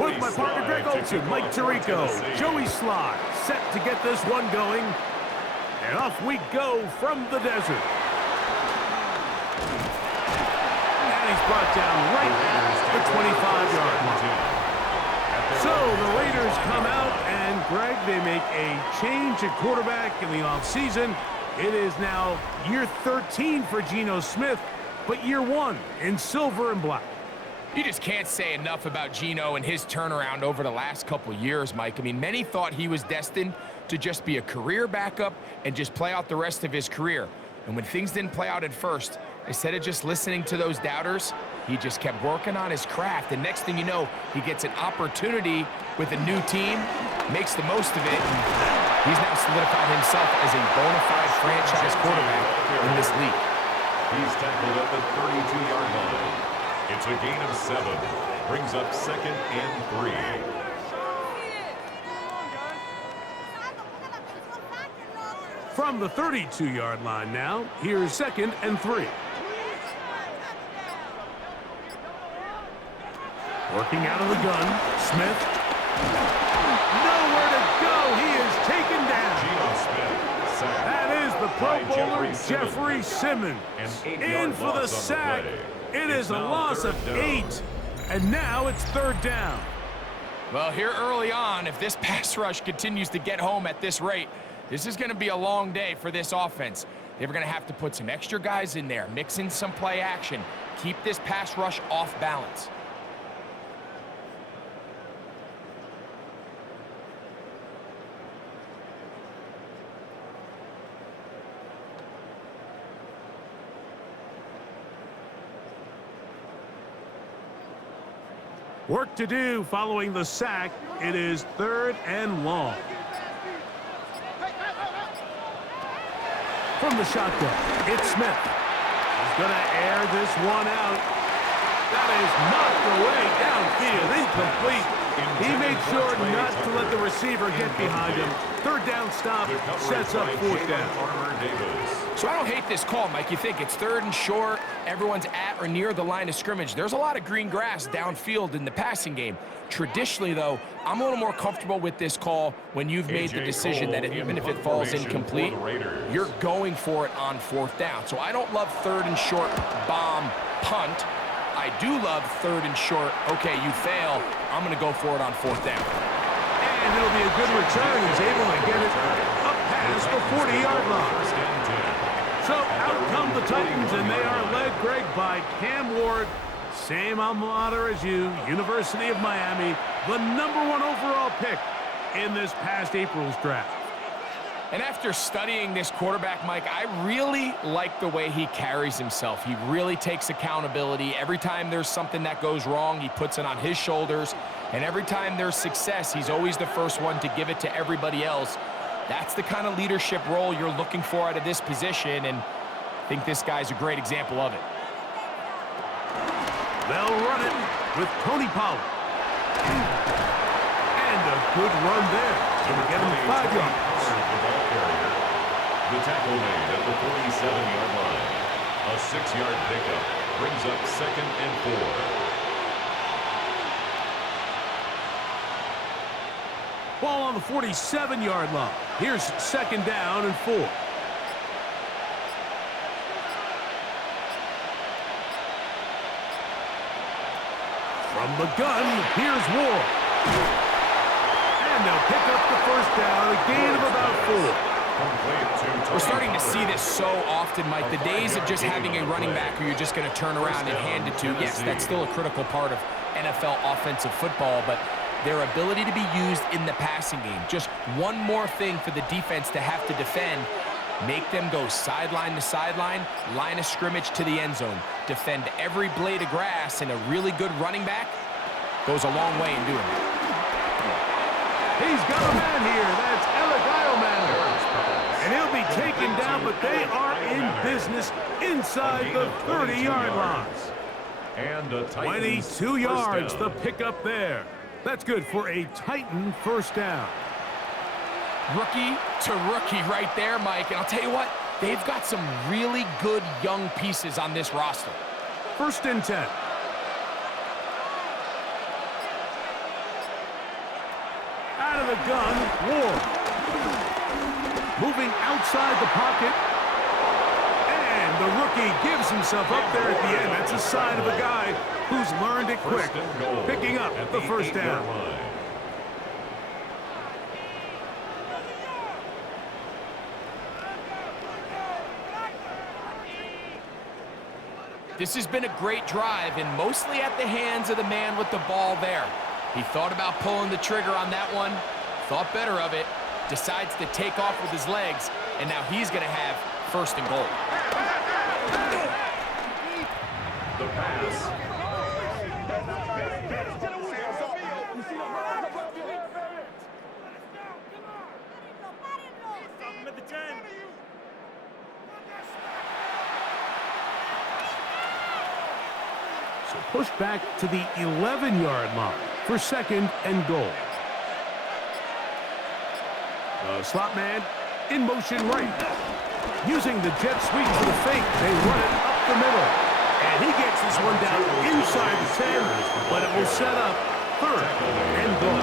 with my partner Greg Olson, Mike Tirico, Joey Sly, set to get this one going. And off we go from the desert. And he's brought down right at the 25-yard line. So the Raiders come out, and Greg, they make a change at quarterback in the offseason. It is now year 13 for Geno Smith, but year 1 in silver and black. You just can't say enough about Geno and his turnaround over the last couple years, Mike. I mean, many thought he was destined to just be a career backup and just play out the rest of his career. And when things didn't play out at first, instead of just listening to those doubters, he just kept working on his craft. And next thing you know, he gets an opportunity with a new team, makes the most of it, and he's now solidified himself as a bona fide franchise quarterback in this league. He's tackled at the 32-yard line. It's a gain of 7. Brings up 2nd and 3. From the 32-yard line now, here's 2nd and 3. Working out of the gun, Smith. Nowhere to go. He is taken down. Geno Smith, sacked. That is the Pro by Bowler Jeffrey Jeffrey Simmons. An 8-yard In for the loss on sack. play. It It's is a now loss of 3rd down. 8. And now it's 3rd down. Well, here early on, if this pass rush continues to get home at this rate, this is going to be a long day for this offense. They're going to have to put some extra guys in there, mix in some play action, keep this pass rush off balance. Work to do following the sack. It is 3rd and long. From the shotgun, it's Smith. He's going to air this one out. That is knocked away downfield, incomplete. He made sure not to let the receiver get behind him. 3rd down stop sets up 4th down. So I don't hate this call, Mike. You think it's 3rd and short, everyone's at or near the line of scrimmage. There's a lot of green grass downfield in the passing game. Traditionally, though, I'm a little more comfortable with this call when you've made the decision that even if it falls incomplete, you're going for it on 4th down. So I don't love 3rd and short bomb punt. I do love 3rd and short, okay, you fail, I'm going to go for it on 4th down. And it'll be a good return. He's able to get it up past the 40-yard line. So out come the Titans, and they are led, Greg, by Cam Ward. Same alma mater as you, University of Miami, the #1 overall pick in this past April's draft. And after studying this quarterback, Mike, I really like the way he carries himself. He really takes accountability. Every time there's something that goes wrong, he puts it on his shoulders. And every time there's success, he's always the first one to give it to everybody else. That's the kind of leadership role you're looking for out of this position, and I think this guy's a great example of it. They'll run it with Tony Pollard. And a good run there. Going to get him 5 yards. The tackle made at the 47-yard line. A 6-yard pickup brings up 2nd and 4. Ball on the 47-yard line. Here's 2nd down and 4. From the gun, here's Ward. And they'll pick up the 1st down, a gain of about 4. We're starting to see this so often, Mike. The days of just having a running back who you're just going to turn around and hand it to, yes, that's still a critical part of NFL offensive football, but their ability to be used in the passing game, just one more thing for the defense to have to defend, make them go sideline to sideline, line of scrimmage to the end zone, defend every blade of grass, and a really good running back goes a long way in doing that. He's got a man here. That's Eligio. And he'll be taken down, but they are in business inside the 30-yard line. And a 22 yards, the pickup there. That's good for a Titan 1st down. Rookie to rookie right there, Mike. And I'll tell you what, they've got some really good young pieces on this roster. 1st and 10. of the gun, Ward. Moving outside the pocket. And the rookie gives himself up there at the end. That's a sign of a guy who's learned it quick, picking up the first down. This has been a great drive, and mostly at the hands of the man with the ball there. He thought about pulling the trigger on that one, thought better of it, decides to take off with his legs, and now he's going to have first and goal. The pass. So push back to the 11-yard line for second and goal. The slot man in motion right. Using the jet sweep for the fake, they run it up the middle. And he gets this one down inside the 10, but it will set up third and goal.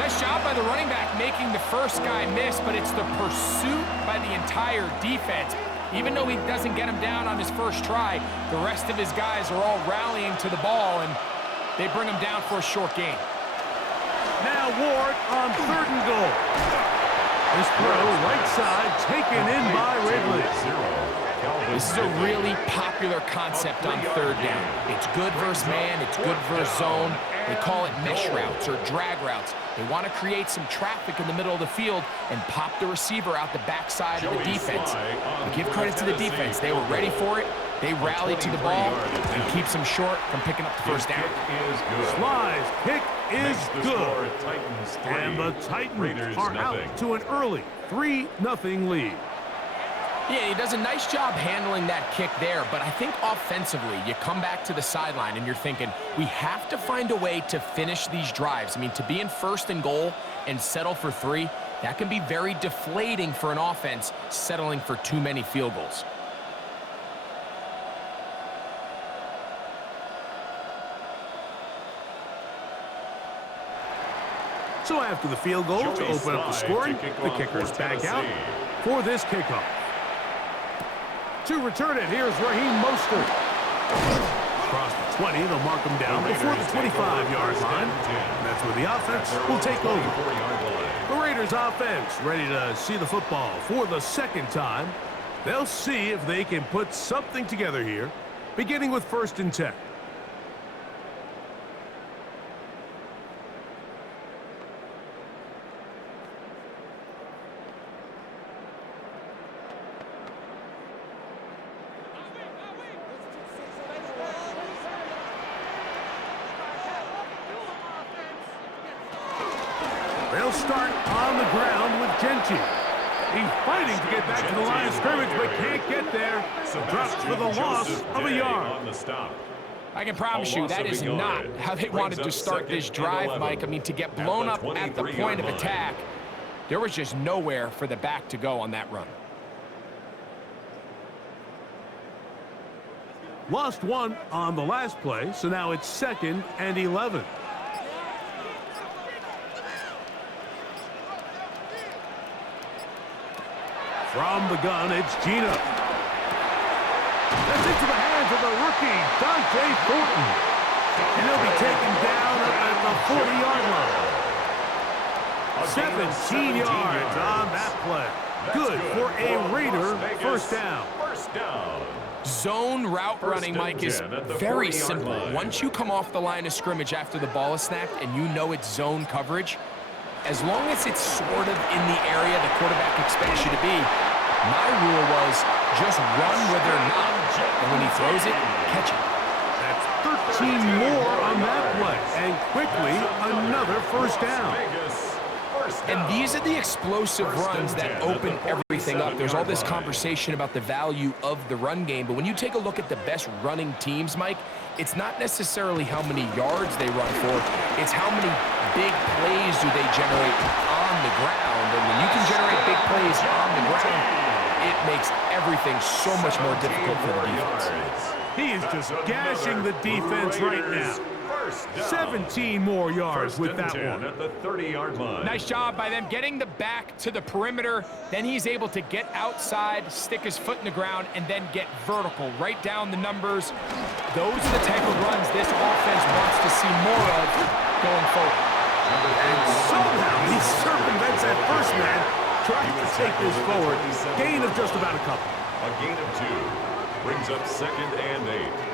Nice job by the running back making the first guy miss, but it's the pursuit by the entire defense. Even though he doesn't get him down on his first try, the rest of his guys are all rallying to the ball, and they bring him down for a short gain. Now Ward on third and goal. This throw, right side, taken in by Ridley. This is a really popular concept on third down. It's good versus man, it's good versus zone. They call it mesh routes or drag routes. They want to create some traffic in the middle of the field and pop the receiver out the backside of the defense. We give credit to the defense. They were ready for it. They rallied to the ball and keeps them short from picking up the first down. Sly's kick is good. And the Titans are out to an early 3-0 lead. Yeah, he does a nice job handling that kick there, but I think offensively, you come back to the sideline and you're thinking, we have to find a way to finish these drives. I mean, to be in first and goal and settle for 3, that can be very deflating for an offense settling for too many field goals. So after the field goal to open up the scoring, the kicker's back out for this kickoff. To return it, here's Raheem Mostert. Across the 20, they'll mark him down before the 25-yard line. And that's where the offense will take over. The Raiders offense ready to see the football for the second time. They'll see if they can put something together here, beginning with 1st and 10. They'll start on the ground with Genchi. He's fighting to get back to the line of scrimmage, but can't get there. Drops for the loss of a yard. I can promise you that is not how they wanted to start this drive, Mike. I mean, to get blown up at the point of attack, there was just nowhere for the back to go on that run. Lost one on the last play, so now it's 2nd and 11. From the gun, it's Gino. That's into the hands of the rookie, Dante Thornton. And he'll be taken down at the 40-yard line. 17 yards on that play. Good for a Raider first down. Zone route running, Mike, is very simple. Once you come off the line of scrimmage after the ball is snapped and you know it's zone coverage, as long as it's sort of in the area the quarterback expects you to be, my rule was just run where they're not. And when he throws it, catch it. That's 13 more on that play. And quickly, another first down. And these are the explosive runs that open everything up. There's all this conversation about the value of the run game, but when you take a look at the best running teams, Mike, it's not necessarily how many yards they run for, it's how many big plays do they generate on the ground. And when you can generate big plays on the ground, it makes everything so much more difficult for the defense. He is just gashing the defense right now. First down. 17 more yards with that 10 one. at the 30-yard line. Nice job by them getting the back to the perimeter. Then he's able to get outside, stick his foot in the ground, and then get vertical, right down the numbers. Those are the type of runs this offense wants to see more of going forward. And somehow he circumvents that first man, trying to take this forward. Gain of just about a couple. A gain of 2 brings up 2nd and 8.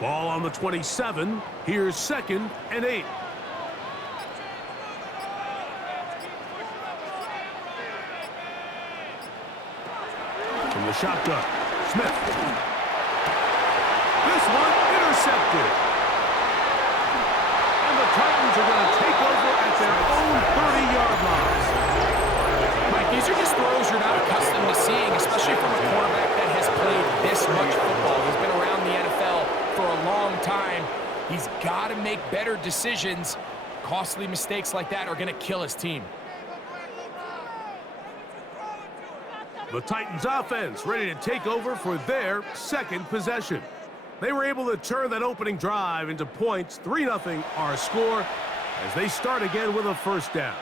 Ball on the 27. Here's 2nd and 8. From the shotgun, Smith. This one intercepted. And the Titans are going to take over at their own 30-yard line. Mike, these are just throws you're not accustomed to seeing, especially from a quarterback that has played this much football. He's been around the NFL for a long time. He's got to make better decisions. Costly mistakes like that are going to kill his team. The Titans offense ready to take over for their 2nd possession. They were able to turn that opening drive into points. 3-0 our score as they start again with a first down.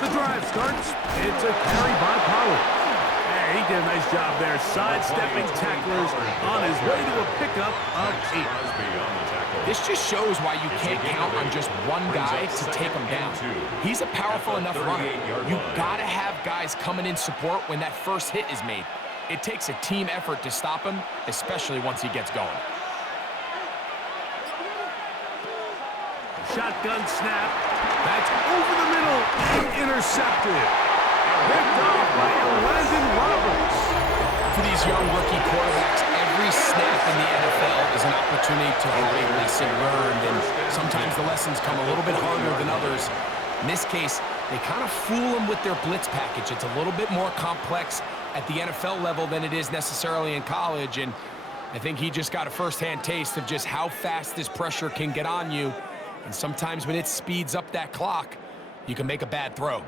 The drive starts. It's a carry by Pollard. Hey, he did a nice job there, sidestepping tacklers on his way to a pickup of 8. This just shows why you can't count on just one guy to take him down. He's a powerful enough runner. You've got to have guys coming in support when that first hit is made. It takes a team effort to stop him, especially once he gets going. Shotgun snap. That's over the middle and intercepted. Picked off by Landon Roberts. For these young rookie quarterbacks, every snap in the NFL is an opportunity to have a lesson learned, and sometimes the lessons come a little bit harder than others. In this case, they kind of fool them with their blitz package. It's a little bit more complex at the NFL level than it is necessarily in college, and I think he just got a first-hand taste of just how fast this pressure can get on you. And sometimes when it speeds up that clock, you can make a bad throw.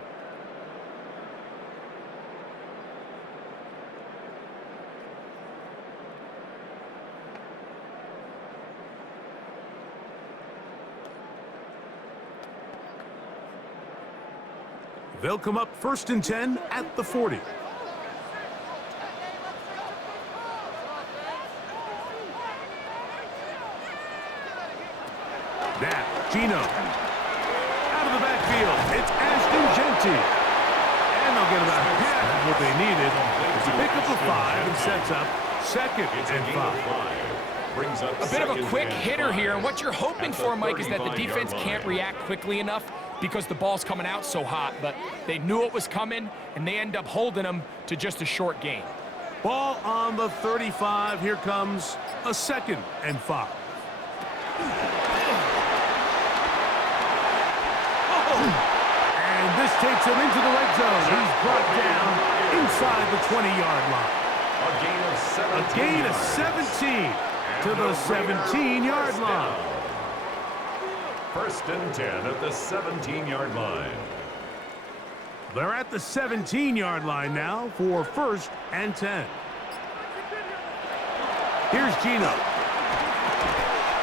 They'll come up 1st and 10 at the 40. Now, Gino. Out of the backfield, it's Ashton Genty. And they'll get about half of what they needed. It's a pick up of 5 and sets up 2nd and 5. Brings up a bit of a quick 2nd and hitter 5. here, and what you're hoping for, Mike, is that the defense 35-yard can't line. react quickly enough because the ball's coming out so hot, but they knew it was coming, and they end up holding them to just a short gain. Ball on the 35. Here comes a 2nd and 5. And this takes him into the red zone. He's brought down inside the 20-yard line. A gain of 17 to the 17-yard line. 1st and 10 at the 17-yard line. They're at the 17-yard line now for 1st and 10. Here's Gino.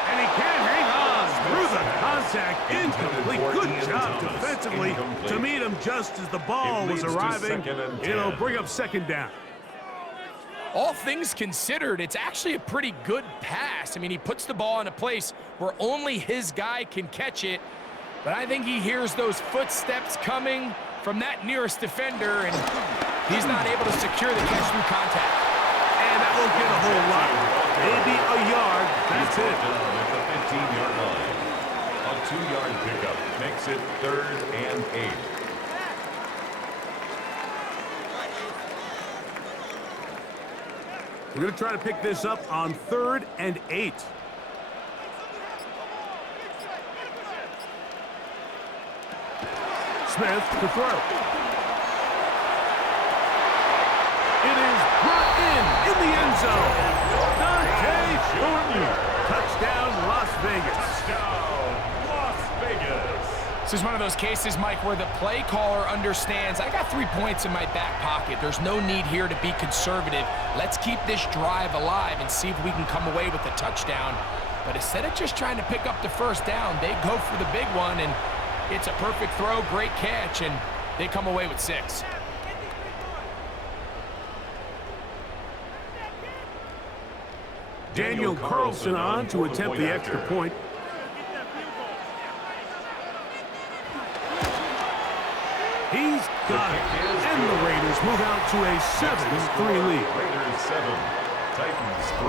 And he can't hang on through the contact. Incomplete. Good job defensively to meet him just as the ball was arriving. It'll bring up 2nd down. All things considered, it's actually a pretty good pass. I mean, he puts the ball in a place where only his guy can catch it, but I think he hears those footsteps coming from that nearest defender, and he's not able to secure the catch through contact. And that won't get a whole lot. Maybe a yard. That's it. At the 15-yard line. A 2-yard pickup makes it 3rd and 8. We're going to try to pick this up on 3rd and 8. Smith to throw. in the end zone. Dante Thornton. Touchdown, Las Vegas. Touchdown, Las Vegas. This is one of those cases, Mike, where the play caller understands, I got 3 points in my back pocket. There's no need here to be conservative. Let's keep this drive alive and see if we can come away with a touchdown. But instead of just trying to pick up the first down, they go for the big one, and it's a perfect throw, great catch, and they come away with 6. Daniel Carlson on to attempt the extra point. He's got it. And the Raiders move out to a 7-3 lead. Raiders 7, Titans 3.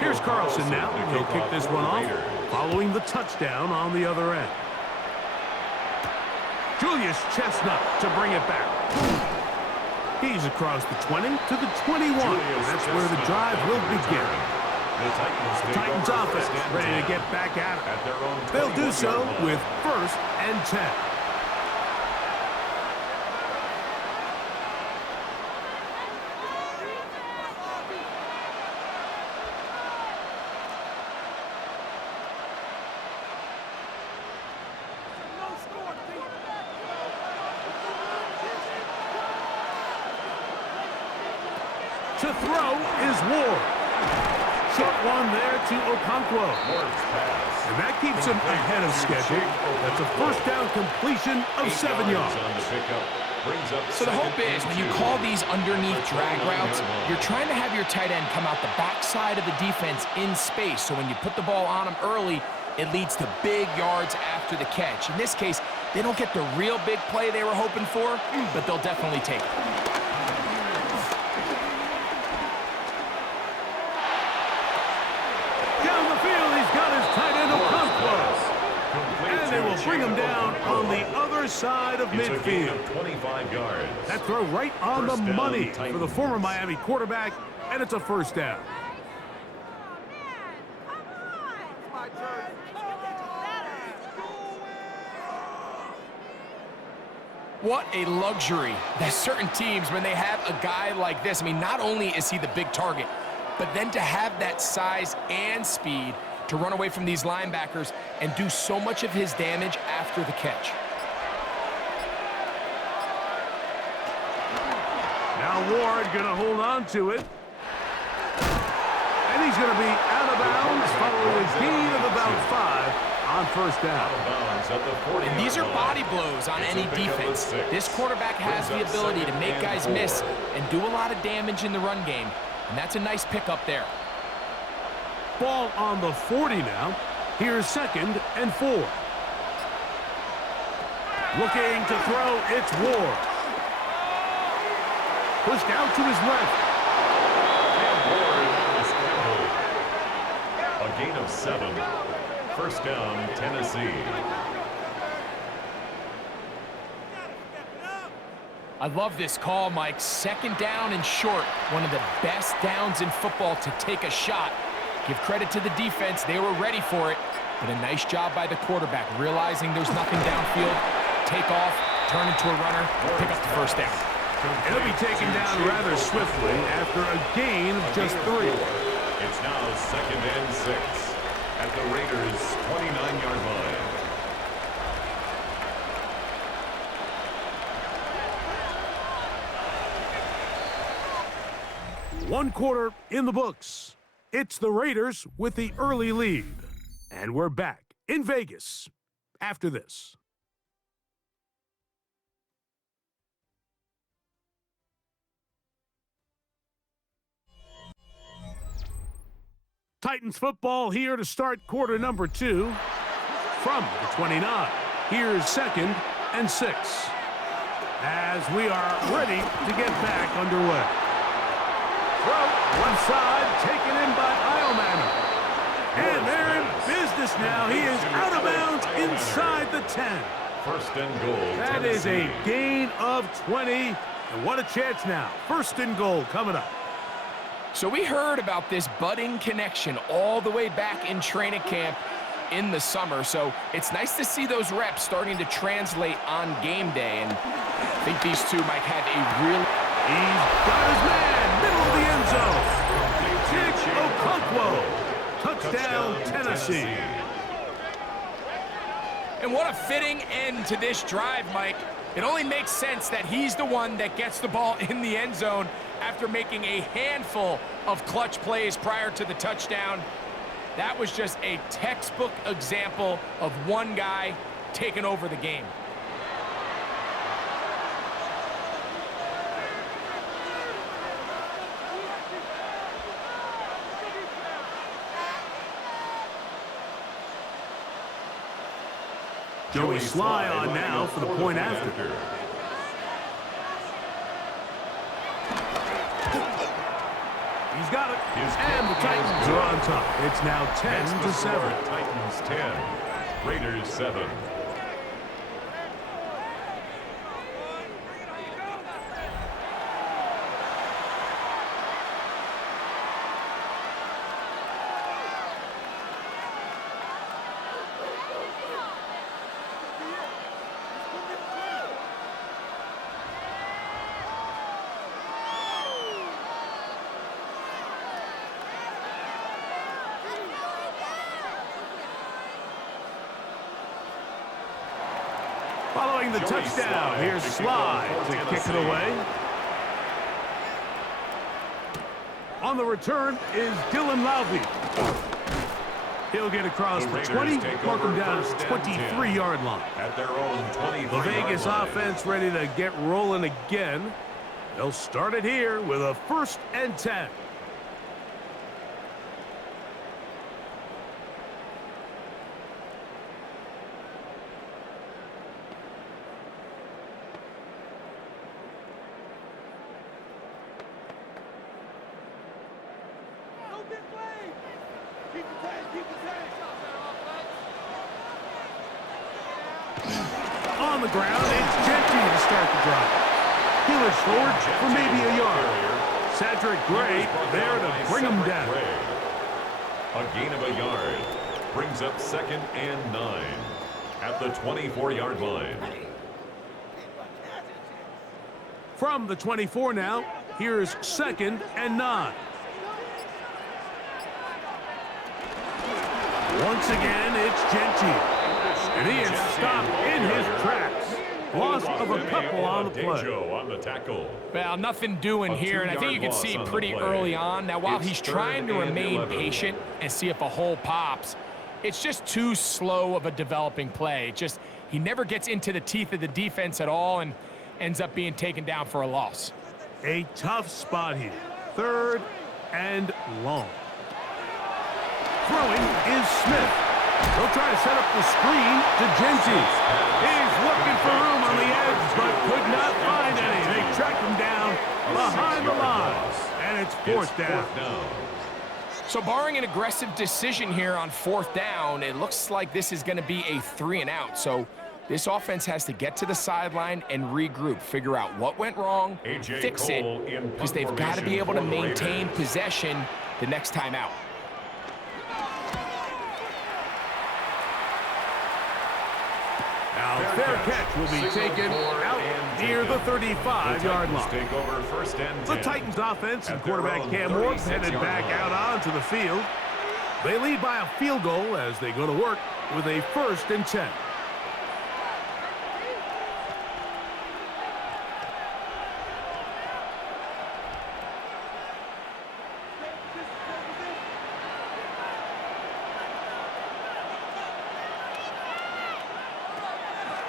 Here's Carlson now. He'll kick this one off, following the touchdown on the other end. Julius Chestnut to bring it back. He's across the 20 to the 21. That's where the drive will begin. The Titans offense ready to get back at it. They'll do so with 1st and 10. To throw is Ward. Short one there to Okonkwo. And that keeps him ahead of schedule. That's a first down completion of 7 yards. So the hope is when you call these underneath drag routes, you're trying to have your tight end come out the backside of the defense in space. So when you put the ball on him early, it leads to big yards after the catch. In this case, they don't get the real big play they were hoping for, but they'll definitely take it. Bring him down on the other side of midfield. 25 yards. That throw right on the money for the former Miami quarterback, and it's a first down. What a luxury that certain teams, when they have a guy like this, I mean, not only is he the big target, but then to have that size and speed to run away from these linebackers and do so much of his damage after the catch. Now Ward gonna hold on to it. And he's gonna be out of bounds following a gain of about 5 on first down. And these are body blows on any defense. This quarterback has the ability to make guys miss and do a lot of damage in the run game. And that's a nice pickup there. Ball on the 40 now. Here's 2nd and 4. Looking to throw, it's Ward. Pushed out to his left. And Ward on the scramble. A gain of 7. First down, Tennessee. I love this call, Mike. 2nd down and short. One of the best downs in football to take a shot. Give credit to the defense. They were ready for it. But a nice job by the quarterback, realizing there's nothing downfield. Take off, turn into a runner, pick up the first down. He'll be taken down rather swiftly after a gain of just 3. It's now 2nd and 6 at the Raiders' 29-yard line. One quarter in the books. It's the Raiders with the early lead. And we're back in Vegas after this. Titans football here to start quarter number 2. From the 29, here's 2nd and 6. As we are ready to get back underway. throw. One side taken in by All-Madden. And they're in business now. He is out of bounds inside the 10. First and goal. That is a gain of 20. And what a chance now. First and goal coming up. So we heard about this budding connection all the way back in training camp in the summer. So it's nice to see those reps starting to translate on game day. And I think these two might have a real... He's got his man, middle of the end zone. Jig Okonkwo. Touchdown, Tennessee. And what a fitting end to this drive, Mike. It only makes sense that he's the one that gets the ball in the end zone after making a handful of clutch plays prior to the touchdown. That was just a textbook example of one guy taking over the game. Joey Sly on now for the point after. He's got it. And the Titans are on top. It's now 10-7. Titans 10, Raiders 7. Following the touchdown, here's Sly to kick it away. On the return is Dylan Loudby. He'll get across the 20, mark him down at the 23-yard line. At their own 23-yard line. The Vegas offense ready to get rolling again. They'll start it here with a 1st and 10. On the ground, it's Genty to start the drive. He was forward for maybe a yard. Cedric Gray there to bring him down. A gain of a yard brings up 2nd and 9 at the 24-yard line. From the 24 now, here's 2nd and 9. Once again, it's Genty. And he is stopped in his tracks. Loss of a couple on the play. On the tackle. Well, nothing doing here, and I think you can see pretty early on. Now, while he's trying to remain patient and see if a hole pops, it's just too slow of a developing play. He never gets into the teeth of the defense at all and ends up being taken down for a loss. A tough spot here. 3rd and long. Throwing is Smith. They'll try to set up the screen to Genty. He's looking for room on the edge, but could not find any. They track him down behind the line, and it's 4th down. So barring an aggressive decision here on 4th down, it looks like this is going to be a 3-and-out. So this offense has to get to the sideline and regroup, figure out what went wrong, fix it, because they've got to be able to maintain possession the next time out. Now, fair catch will be taken out near the 35-yard line. Take over 1st and 10. The Titans offense and quarterback Cam Ward headed back out onto the field. They lead by a field goal as they go to work with a 1st and 10.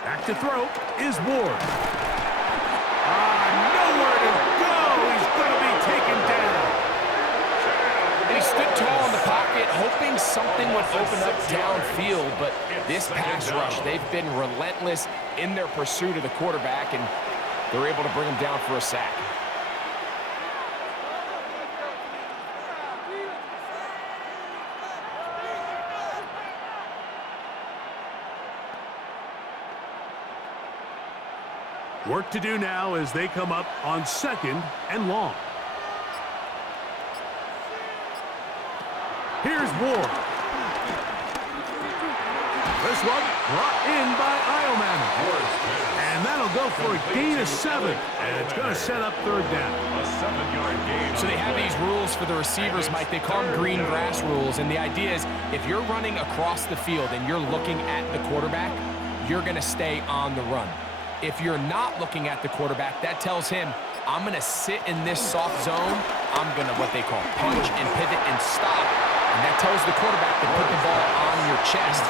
Back to throw is Ward. Nowhere to go. He's going to be taken down. And he stood tall in the pocket, hoping something would open up downfield. But this pass rush, they've been relentless in their pursuit of the quarterback, and they're able to bring him down for a sack. Work to do now as they come up on 2nd and long. Here's Ward. This one brought in by All-Madden. And that'll go for a gain of 7. And it's going to set up 3rd down. A 7-yard gain. So they have these rules for the receivers, Mike. They call them green grass rules. And the idea is if you're running across the field and you're looking at the quarterback, you're going to stay on the run. If you're not looking at the quarterback, that tells him, I'm going to sit in this soft zone. I'm going to what they call punch and pivot and stop. And that tells the quarterback to put the ball on your chest.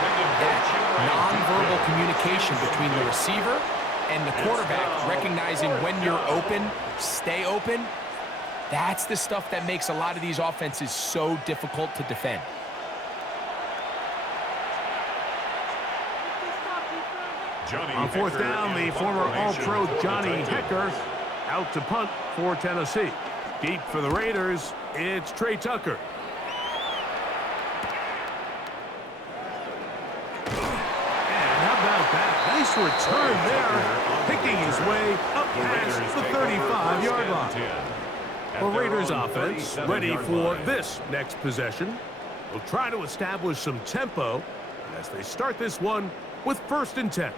That nonverbal communication between the receiver and the quarterback, recognizing when you're open, stay open, that's the stuff that makes a lot of these offenses so difficult to defend. On 4th down, the former All-Pro Johnny Hecker out to punt for Tennessee. Deep for the Raiders, it's Trey Tucker. Nice return there, picking his way up past the 35-yard line. The Raiders offense ready for this next possession. They'll try to establish some tempo as they start this one with 1st and 10.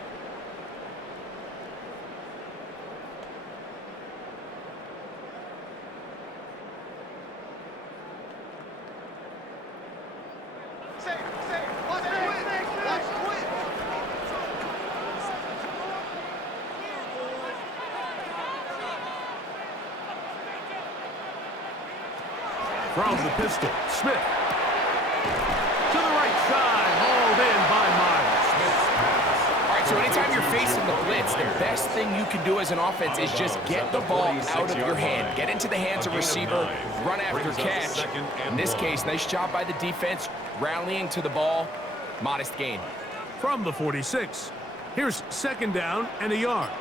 From the pistol, Smith. To the right side, hauled in by Myers. All right, so anytime you're facing the blitz, the best thing you can do as an offense is just get the ball out of your hand. Get into the hands of receiver, run after catch. In this case, nice job by the defense, rallying to the ball, modest gain. From the 46, here's 2nd down and a yard.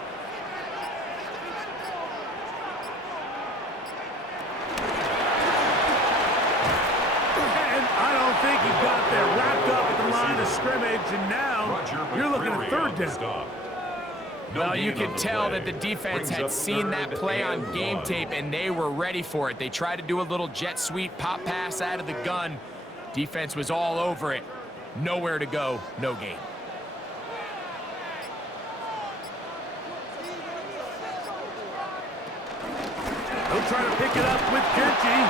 He got there, wrapped up at the line of scrimmage, and now you're looking at 3rd down. Well, you could tell that the defense had seen that play on game tape, and they were ready for it. They tried to do a little jet sweep, pop pass out of the gun. Defense was all over it. Nowhere to go, no gain. They'll try to pick it up with Genty.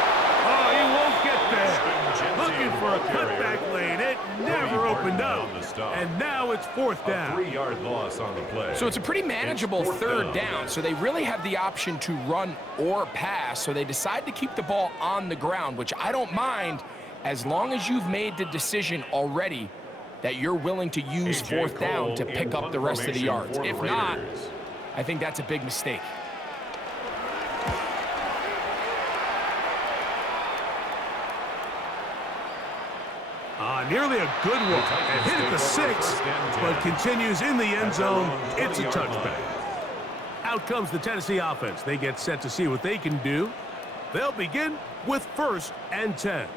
Oh, he won't get there. Looking for a cutback lane. It never opened up. And now it's 4th down. A 3-yard loss on the play. So it's a pretty manageable 3rd down. So they really have the option to run or pass. So they decide to keep the ball on the ground, which I don't mind as long as you've made the decision already that you're willing to use 4th down to pick up the rest of the yards. If not, I think that's a big mistake. Nearly a good one. And hit at the 6, but continues in the end zone. It's a touchback. Out comes the Tennessee offense. They get set to see what they can do. They'll begin with 1st and 10.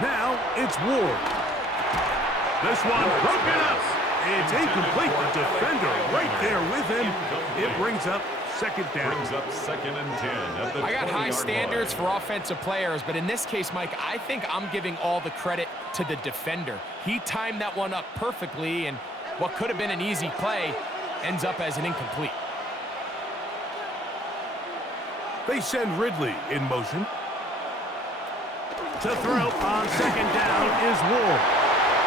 Now it's Ward. This one broken up. It's incomplete. The defender right there with him. It brings up 2nd down. Brings up 2nd and 10 at the I got high 20-yard standards line. for offensive players, but in this case, Mike, I think I'm giving all the credit to the defender. He timed that one up perfectly, and what could have been an easy play ends up as an incomplete. They send Ridley in motion. To throw on 2nd down is Ward.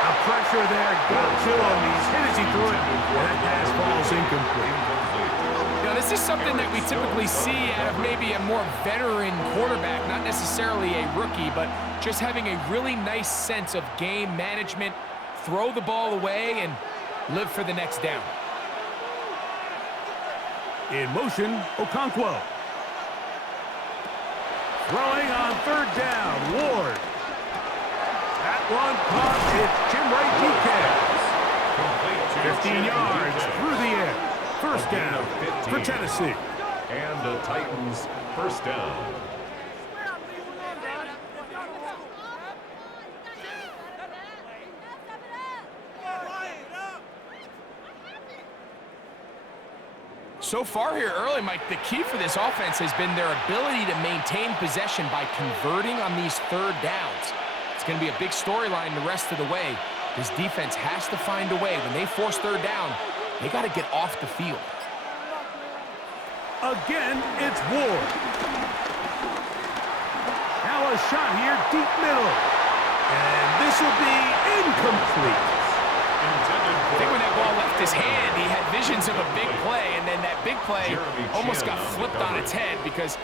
A pressure there, got to him. He's hit as he threw it, and that pass falls incomplete. Now, this is something that we typically see out of maybe a more veteran quarterback, not necessarily a rookie, but just having a really nice sense of game management, throw the ball away, and live for the next down. In motion, Okonkwo. Throwing on 3rd down, Ward. That one caught. It's Jim Ray DK. 15 yards through the air. First down for Tennessee. And the Titans first down. So far here early, Mike, the key for this offense has been their ability to maintain possession by converting on these third downs. It's going to be a big storyline the rest of the way. This defense has to find a way. When they force third down, they got to get off the field. Again, it's Ward. Now a shot here, deep middle. And this will be incomplete. I think when that ball left his hand, he had visions of a big play, and then that big play almost got flipped on its head because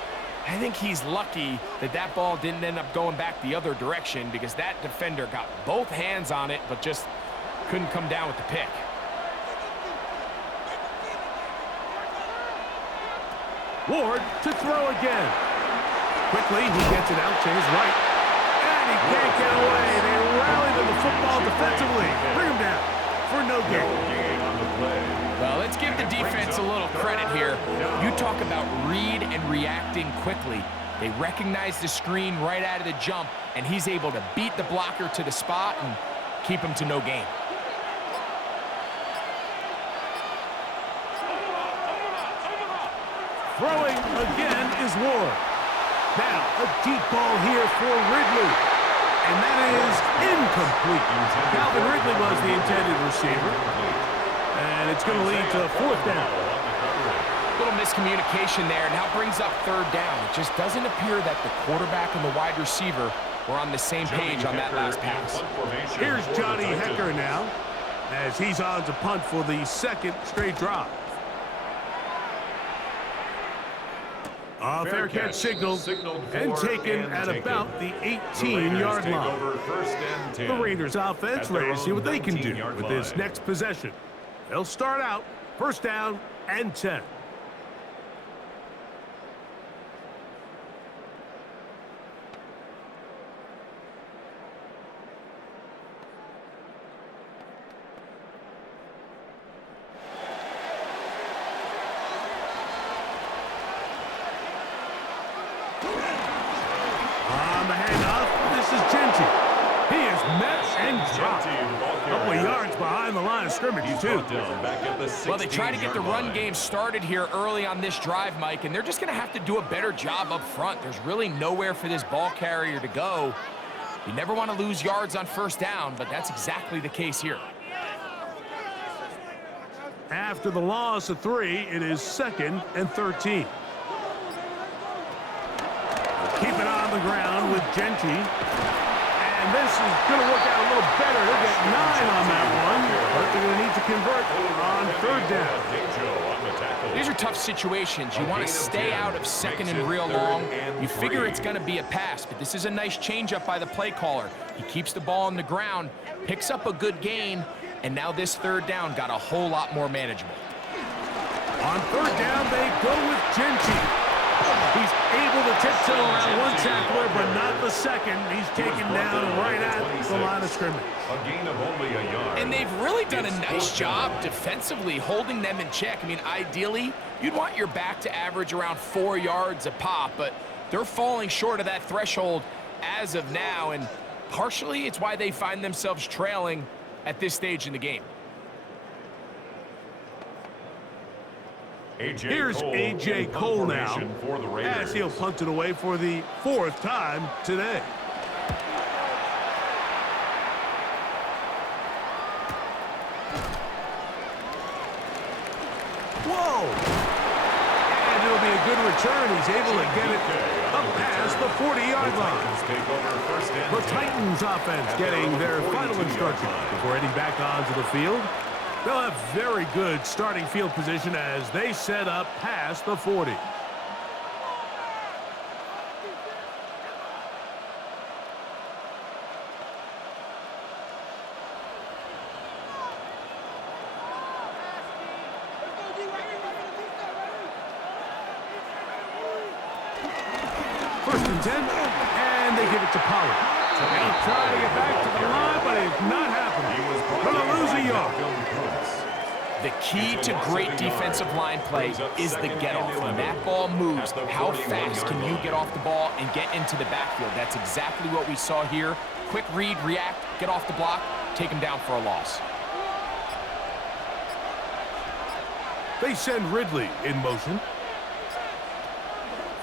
I think he's lucky that that ball didn't end up going back the other direction because that defender got both hands on it but just couldn't come down with the pick. Ward to throw again. Quickly, he gets it out to his right. And he can't get away. They rally to the football defensively. Bring him down for no gain. Well, let's give the defense a little credit here. You talk about read and reacting quickly. They recognize the screen right out of the jump, and he's able to beat the blocker to the spot and keep him to no gain. Throwing again is Ward. Now, a deep ball here for Ridley. And that is incomplete. Calvin Ridley was the intended receiver. And it's going to lead to fourth down. A little miscommunication there, and now brings up third down. It just doesn't appear that the quarterback and the wide receiver were on the same page on that last pass. Here's Johnny Hecker now, as he's on to punt for the second straight drive. Fair catch signaled and taken at about the 18-yard line. The Raiders offense ready to see what they can do with this next possession. They'll start out first down and 10. On the handoff, this is Genty. He is met and dropped. A couple of yards behind the line of scrimmage, too. Well, they try to get the run game started here early on this drive, Mike, and they're just going to have to do a better job up front. There's really nowhere for this ball carrier to go. You never want to lose yards on first down, but that's exactly the case here. After the loss of 3, it is 2nd and 13. Keep it on the ground with Genty. And this is going to work out a little better. They'll get 9 on that one, but they're going to need to convert on third down. These are tough situations. You want to stay out of second and real long. You figure it's going to be a pass, but this is a nice changeup by the play caller. He keeps the ball on the ground, picks up a good gain, and now this third down got a whole lot more manageable. On third down, they go with Genty. He's able to tiptoe around one tackler, but not the second. He's taken down right at the line of scrimmage. A gain of only a yard. And they've really done a nice job defensively holding them in check. I mean, ideally, you'd want your back to average around 4 yards a pop, but they're falling short of that threshold as of now, and partially it's why they find themselves trailing at this stage in the game. Here's A.J. Cole now, as he'll punt it away for the 4th time today. Whoa! And it'll be a good return. He's able to get it up past the 40-yard line. The Titans offense getting their final instructions before heading back onto the field. They'll have very good starting field position as they set up past the 40. First and 10, and they give it to Pollard. He'll try to get back to the line, but it's not happening. Gonna lose a yard. The key to great defensive line play is the get-off. When that ball moves, how fast can you get off the ball and get into the backfield? That's exactly what we saw here. Quick read, react, get off the block, take him down for a loss. They send Ridley in motion.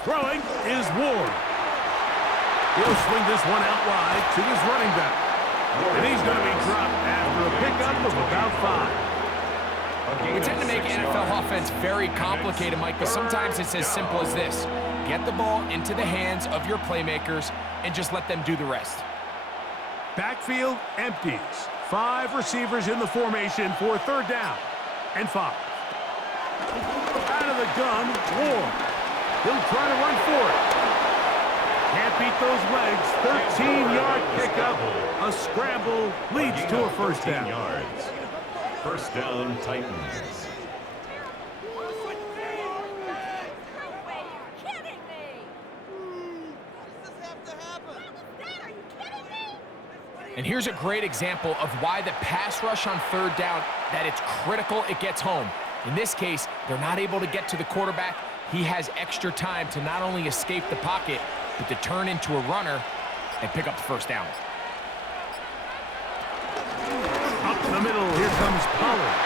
Throwing is Ward. He'll swing this one out wide to his running back. And he's going to be dropped after a pickup of about 5. We tend to make NFL offense very complicated, Mike, but sometimes it's as simple as this. Get the ball into the hands of your playmakers and just let them do the rest. Backfield empties. 5 receivers in the formation for 3rd down and 5. Out of the gun, Ward. He'll try to run for it. Can't beat those legs. 13-yard pickup. A scramble leads to a 1st down. Yards. 1st down, Titans. And here's a great example of why the pass rush on 3rd down, that it's critical it gets home. In this case, they're not able to get to the quarterback. He has extra time to not only escape the pocket, but to turn into a runner and pick up the 1st down. Up the middle, here comes Pollard.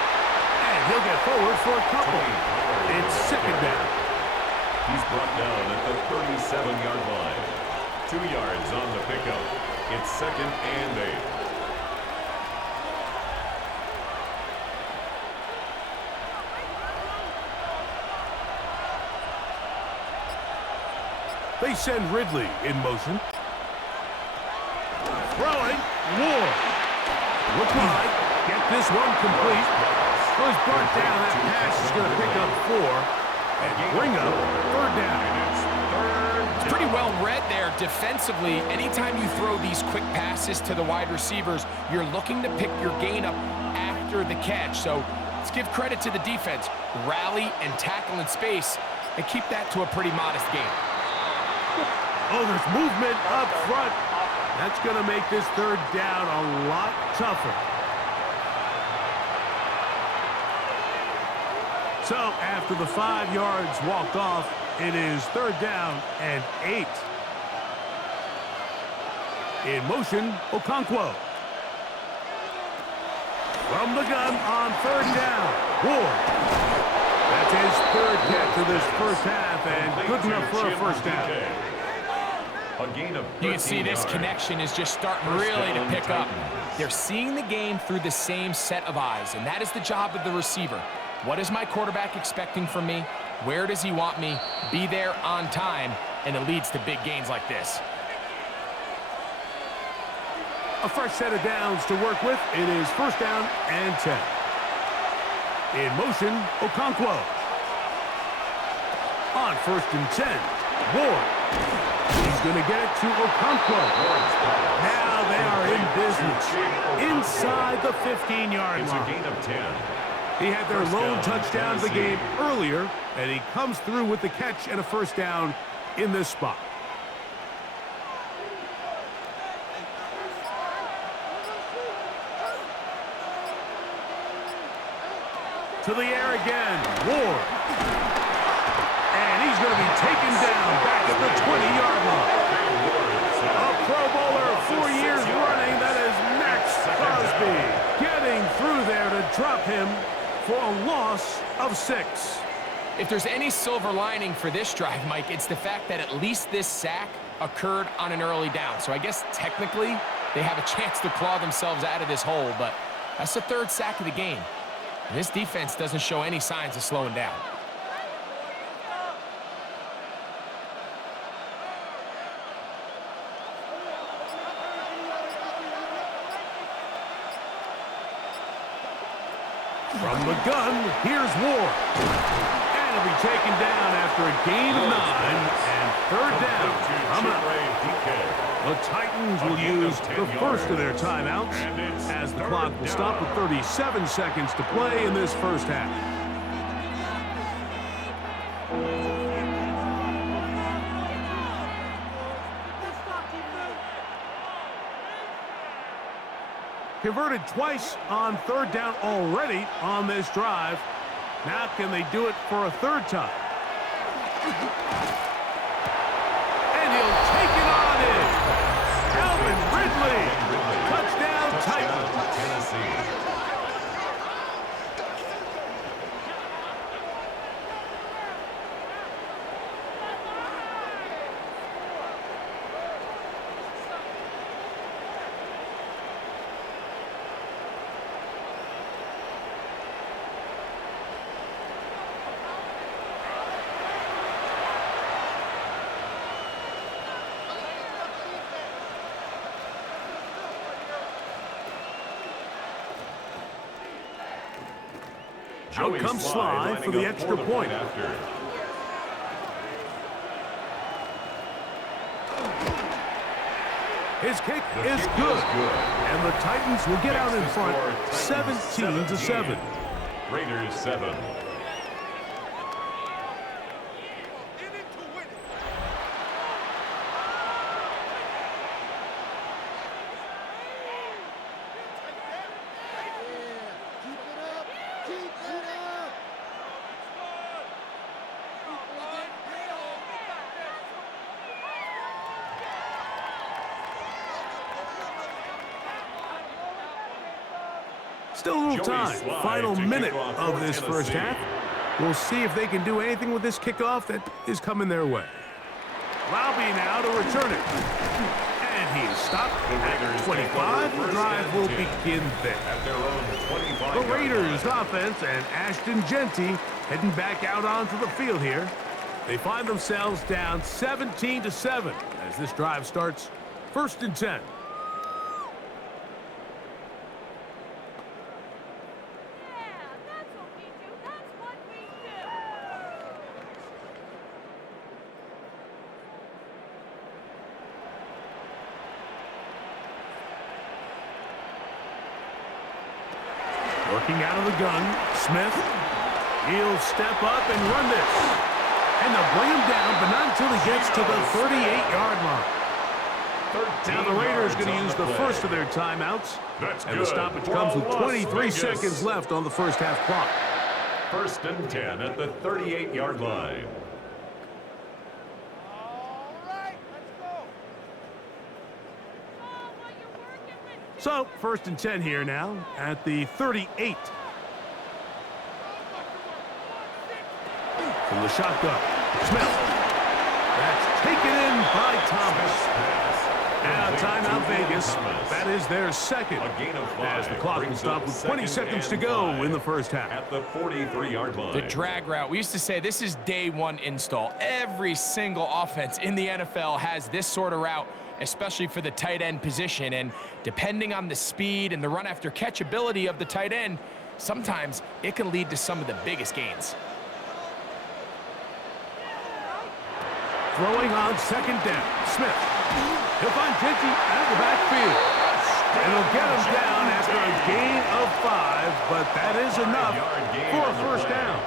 And he'll get forward for a couple. It's 2nd down. He's brought down at the 37-yard line. 2 yards on the pickup. It's 2nd and 8. They send Ridley in motion. Throwing, Ward. Look wide, get this one complete. Was brought down, that pass is going to pick up 4 and bring up 3rd down. It's pretty well read there defensively. Anytime you throw these quick passes to the wide receivers, you're looking to pick your gain up after the catch. So let's give credit to the defense. Rally and tackle in space and keep that to a pretty modest gain. Oh, there's movement up front. That's going to make this 3rd down a lot tougher. So after the 5 yards walked off, it is 3rd down and 8. In motion, Okonkwo. From the gun on 3rd down, Ward. That's his 3rd catch of this 1st half and good enough for a 1st down. You can see this connection is just starting really to pick up. They're seeing the game through the same set of eyes, and that is the job of the receiver. What is my quarterback expecting from me? Where does he want me? Be there on time, and it leads to big gains like this. A fresh set of downs to work with. It is 1st down and 10. In motion, Okonkwo. On 1st and 10, Ward. He's going to get it to Okonkwo. Now they are in business. Inside the 15-yard line. It's a gain of 10. He had their lone touchdown of the game earlier, and he comes through with the catch and a 1st down in this spot. To the air again, Ward. And he's going to be taken down back at the 20-yard line. A Pro Bowler 4 years running, that is Max Crosby. Getting through there to drop him for a loss of 6. If there's any silver lining for this drive, Mike, it's the fact that at least this sack occurred on an early down. So I guess technically they have a chance to claw themselves out of this hole, but that's the 3rd sack of the game. And this defense doesn't show any signs of slowing down. From the gun, here's Ward. And he'll be taken down after a gain of 9 and 3rd down. Coming up. The Titans will use the first of their timeouts as the clock will stop with 37 seconds to play in this 1st half. Converted twice on third down already on this drive. Now can they do it for a third time? And he'll take it on in. Calvin Ridley. Touchdown Titans. Tennessee. Out comes Sly for the extra point. His kick is good. And the Titans will get out in front 17-7. Raiders 7. Still a little time. Final minute of this first half. We'll see if they can do anything with this kickoff that is coming their way. Lobby now to return it. And he is stopped at 25. The drive will begin there. The Raiders offense and Ashton Genty heading back out onto the field here. They find themselves down 17-7 as this drive starts 1st and 10. Working out of the gun, Smith. He'll step up and run this. And they'll bring him down, but not until he gets to the 38-yard line. Now the Raiders going to use the first of their timeouts. And the stoppage comes with 23 seconds left on the first half clock. 1st and 10 at the 38-yard line. So, 1st and 10 here now at the 38. From the shotgun, Smith. That's taken in by Thomas. Now timeout Vegas. That is their second. As the clock will stop with 20 seconds to go in the first half. At the 43-yard line. The drag route. We used to say this is day one install. Every single offense in the NFL has this sort of route, especially for the tight end position. And depending on the speed and the run after catch ability of the tight end, sometimes it can lead to some of the biggest gains. Throwing on 2nd down, Smith. He'll find Genty out of the backfield. And he'll get him down after a gain of 5, but that is enough for a 1st down.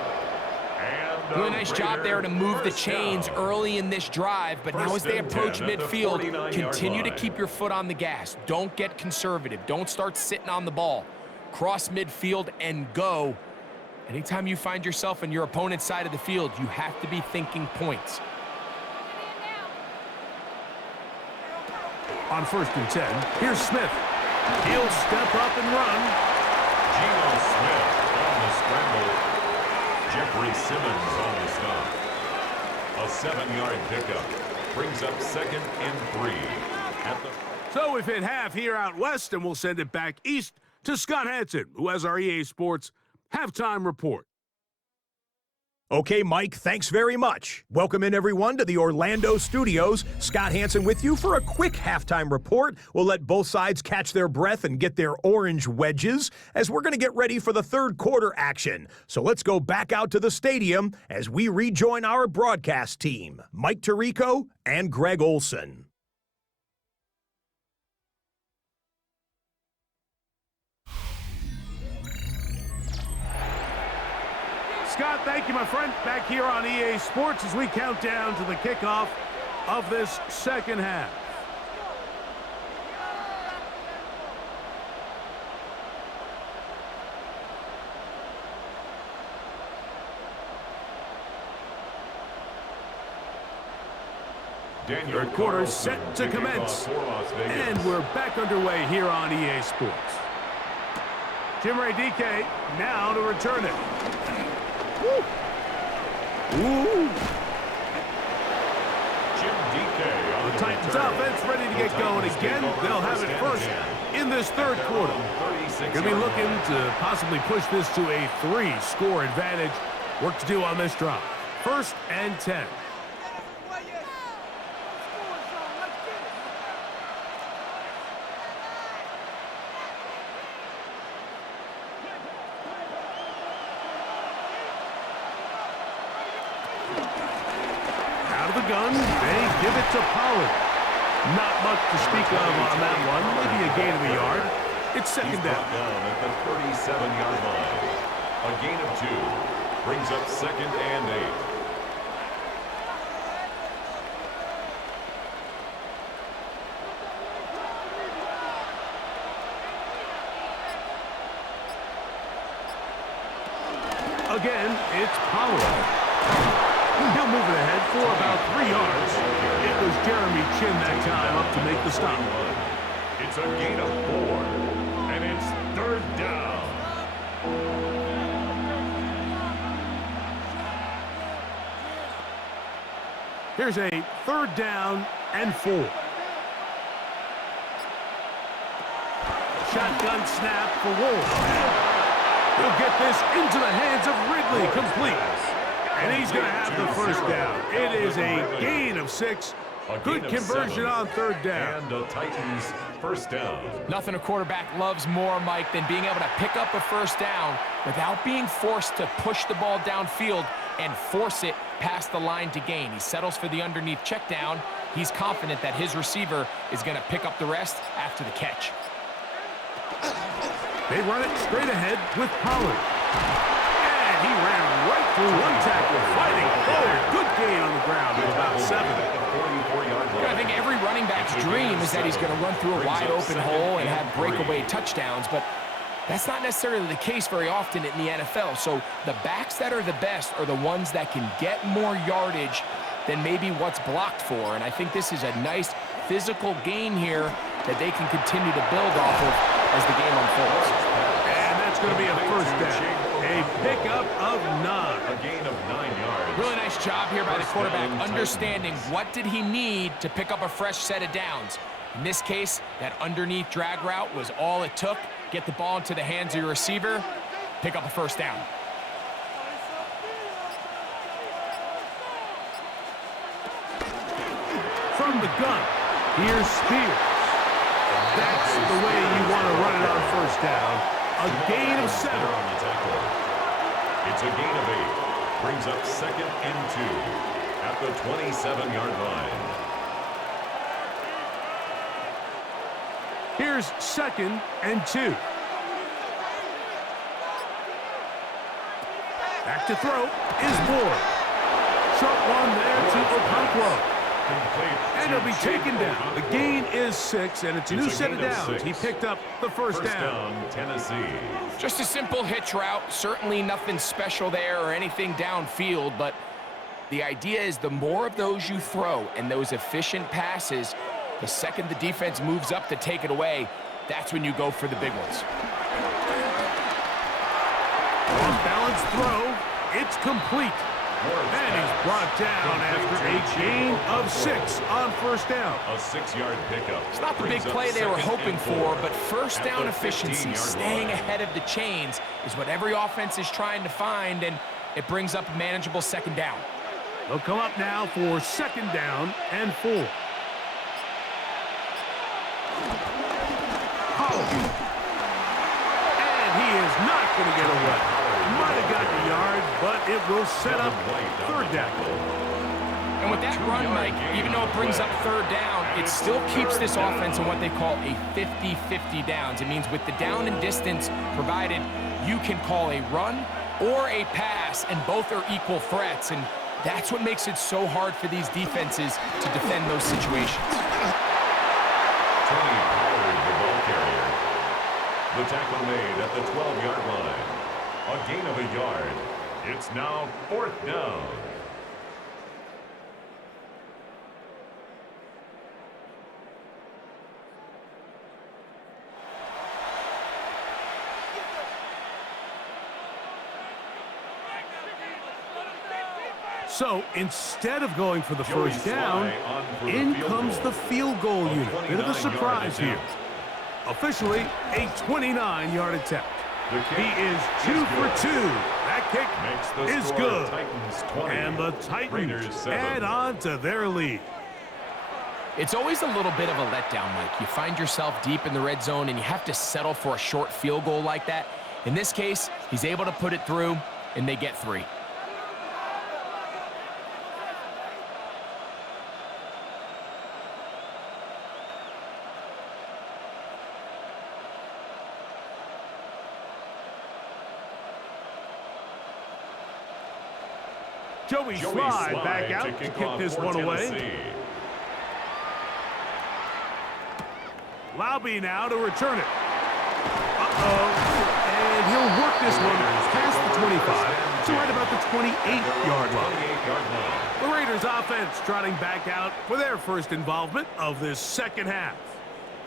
Really nice job there to move the chains early in this drive, but now as they approach midfield, continue to keep your foot on the gas. Don't get conservative. Don't start sitting on the ball. Cross midfield and go. Anytime you find yourself on your opponent's side of the field, you have to be thinking points. On 1st and 10, here's Smith. He'll step up and run. Geno Smith on the scramble. Jeffrey Simmons on the stop. A 7-yard pickup brings up 2nd and 3. So we've hit half here out west, and we'll send it back east to Scott Hansen, who has our EA Sports halftime report. Okay, Mike, thanks very much. Welcome in, everyone, to the Orlando studios. Scott Hansen with you for a quick halftime report. We'll let both sides catch their breath and get their orange wedges as we're going to get ready for the 3rd quarter action. So let's go back out to the stadium as we rejoin our broadcast team, Mike Tirico and Greg Olson. Scott, thank you, my friend. Back here on EA Sports as we count down to the kickoff of this 2nd half. Third quarter set to commence. And we're back underway here on EA Sports. Jim Ray DK now to return it. Woo. Ooh. Jim DK on The Titans offense ready to get going again. They'll have it first in this third quarter. Going to be looking to possibly push this to a 3-score advantage. Work to do on this drive. 1st and 10. Out of the gun, they give it to Pollard. Not much to speak of on that one. Maybe a gain of a yard. It's second down. At the 37-yard line. A gain of 2 brings up 2nd and 8. Again, it's Pollard. He'll move it ahead for about 3 yards. It was Jeremy Chin that time up to make the stop. It's a gain of 4, and it's 3rd down. Here's a 3rd down and 4. Shotgun snap for Wolf. He'll get this into the hands of Ridley, complete. And he's going to have the 1st down. It is a gain of 6. Good conversion on 3rd down. And the Titans' 1st down. Nothing a quarterback loves more, Mike, than being able to pick up a 1st down without being forced to push the ball downfield and force it past the line to gain. He settles for the underneath check down. He's confident that his receiver is going to pick up the rest after the catch. They run it straight ahead with Pollard. And he ran right through one tackle, fighting forward. Good gain on the ground at about 7. I think every running back's dream is that he's going to run through a wide open hole and have breakaway touchdowns, but that's not necessarily the case very often in the NFL. So the backs that are the best are the ones that can get more yardage than maybe what's blocked for. And I think this is a nice physical gain here that they can continue to build off of as the game unfolds. And that's going to be a 1st down. A pickup of 9. A gain of 9 yards. Really nice job here by the quarterback, understanding what did he need to pick up a fresh set of downs. In this case, that underneath drag route was all it took. Get the ball into the hands of your receiver, pick up a 1st down. From the gun, here's Spears. That's the way you want to run it on 1st down. A gain of 7. It's a gain of 8. Brings up 2nd and 2 at the 27-yard line. Here's 2nd and 2. Back to throw is Ward. Short one there to Okonkwo. And he'll be taken down. The gain is 6, and it's a new set of downs. He picked up the 1st down. Tennessee. Just a simple hitch route. Certainly nothing special there or anything downfield, but the idea is the more of those you throw and those efficient passes, the second the defense moves up to take it away, that's when you go for the big ones. Off-balance throw. It's complete. And he's brought down after a gain of 6 on 1st down. A 6-yard pickup. It's not the big play they were hoping for, but 1st down efficiency, staying ahead of the chains, is what every offense is trying to find, and it brings up a manageable 2nd down. They'll come up now for 2nd down and 4. And he is not going to get away. Might have gotten a yard, but it will set up 3rd down. And with that run, Mike, even though it brings up 3rd down, it still keeps this offense in what they call a 50-50 downs. It means with the down and distance provided, you can call a run or a pass, and both are equal threats. And that's what makes it so hard for these defenses to defend those situations. Tony Pollard, the ball carrier. The tackle made at the 12-yard line. A gain of a yard. It's now 4th down. So instead of going for the first down, in comes the field goal unit. Bit of a surprise here. Officially, a 29-yard attempt. He is 2 for 2. That kick is good. And the Titans add on to their lead. It's always a little bit of a letdown, Mike. You find yourself deep in the red zone and you have to settle for a short field goal like that. In this case, he's able to put it through, and they get 3. Joey Slye back out to kick this one away. Laube now to return it. And he'll work this one past the 25 to right about the 28-yard line. The Raiders offense trotting back out for their first involvement of this second half.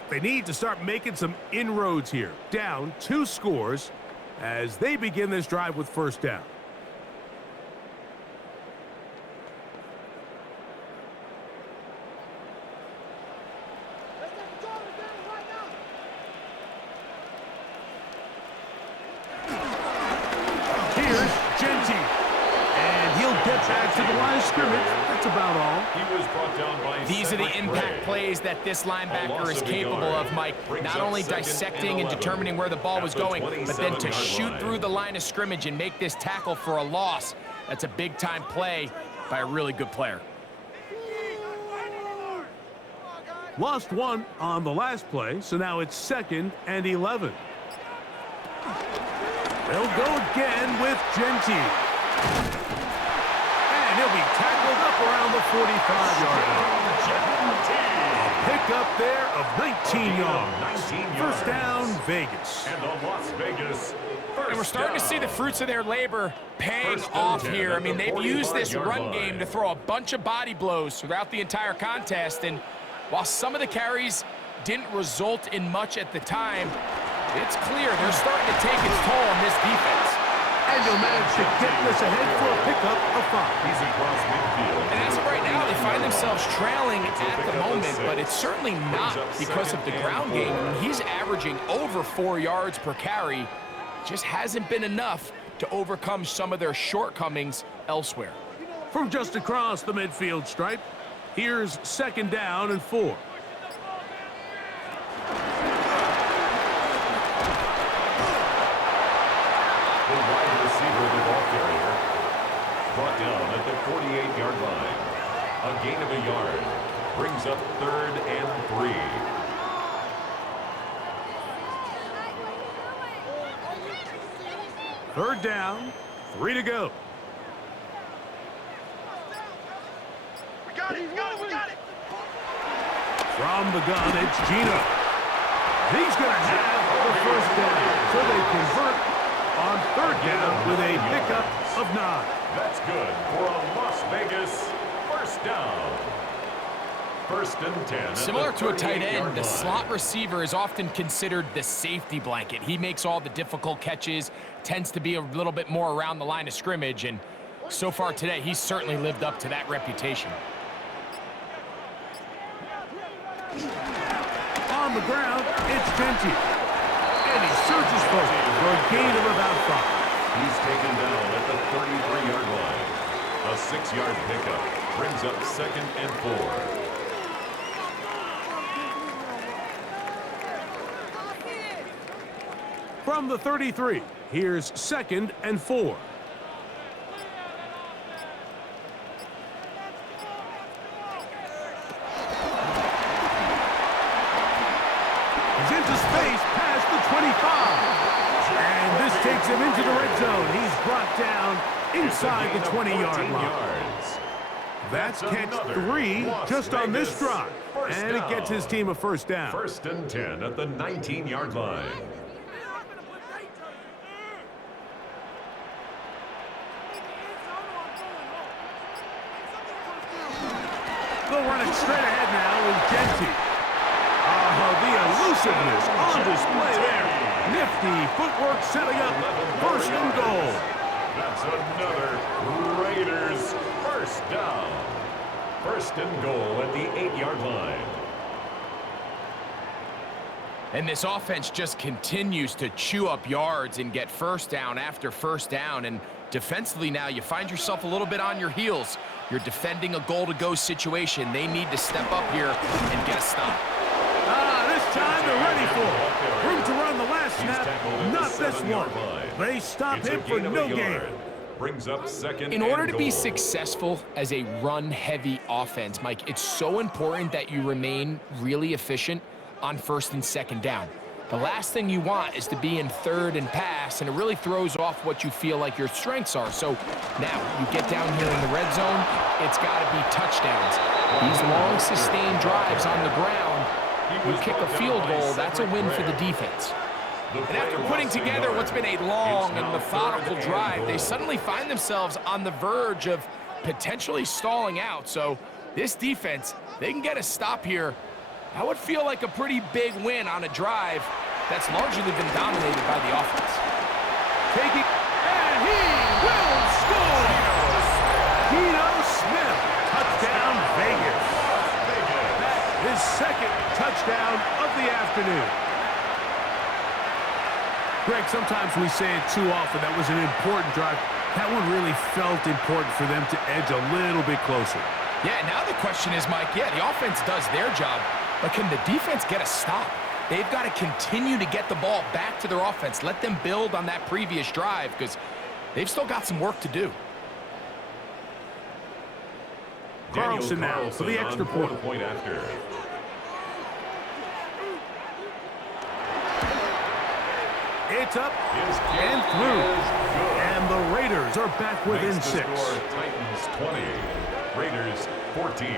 They need to start making some inroads here. Down 2 scores as they begin this drive with first down. Back to the line of scrimmage. That's about all. He was brought down by These are the impact plays that this linebacker is capable of, Mike. Not only dissecting and determining where the ball was going, but then to shoot through the line of scrimmage and make this tackle for a loss. That's a big-time play by a really good player. Lost 1 on the last play, so now it's 2nd and 11. They'll go again with Genty. He'll be tackled up around the 45-yard line. A pickup there of 19 yards. First down, Vegas. And the Las Vegas And we're starting to see the fruits of their labor paying off here. I mean, they've used this run game to throw a bunch of body blows throughout the entire contest. And while some of the carries didn't result in much at the time, it's clear they're starting to take its toll on this defense. And he'll manage to get this ahead for a pickup of 5. He's across midfield. And as of right now, they find themselves trailing at the moment, but it's certainly not because of the ground game. He's averaging over 4 yards per carry. Just hasn't been enough to overcome some of their shortcomings elsewhere. From just across the midfield stripe, here's 2nd down and 4. Brought down at the 48-yard line. A gain of a yard. Brings up 3rd and 3. Third down, 3 to go. We got it, we got it. From the gun, it's Gino. He's going to have the first down. So they convert on 3rd down with a pickup of 9. That's good for a Las Vegas first down. 1st and 10. Similar to a tight end, the slot receiver is often considered the safety blanket. He makes all the difficult catches, tends to be a little bit more around the line of scrimmage, and so far today, he's certainly lived up to that reputation. On the ground, it's Genty. And he surges forward for a gain of about 5. He's taken down at the 33-yard line. A 6-yard pickup brings up 2nd and 4. From the 33, here's 2nd and 4. He's into space past the 25. And this takes him into the red zone. He's brought down inside the 20-yard line. That's catch 3 just on this drive. And it gets his team a first down. 1st and 10 at the 19-yard line. They'll run it straight ahead now with Genty. The elusiveness on display there. Nifty footwork setting up 1st and goal. That's another Raiders first down. First and goal at the 8-yard line. And this offense just continues to chew up yards and get first down after first down. And defensively now, you find yourself a little bit on your heels. You're defending a goal-to-go situation. They need to step up here and get a stop. This time they're ready for it. Room to run the last snap, not this one. They stop him for no gain. Brings up second In order to be goal. successful as a run-heavy offense, Mike, it's so important that you remain really efficient on first and second down. The last thing you want is to be in third and pass, and it really throws off what you feel like your strengths are. So now you get down here in the red zone, it's got to be touchdowns. These long, sustained drives on the ground, you kick a field goal, that's a win for the defense. And after putting together what's been a long and methodical drive, they suddenly find themselves on the verge of potentially stalling out. So this defense, they can get a stop here. That would feel like a pretty big win on a drive that's largely been dominated by the offense. Taking, and he will score! Geno Smith, touchdown Vegas. His second touchdown of the afternoon. Greg, sometimes we say it too often. That was an important drive. That one really felt important for them to edge a little bit closer. Yeah, now the question is, Mike, yeah, the offense does their job, but can the defense get a stop? They've got to continue to get the ball back to their offense. Let them build on that previous drive because they've still got some work to do. Carlson now for the extra point. After. It's up and through. And the Raiders are back within 6. Titans 20, Raiders 14.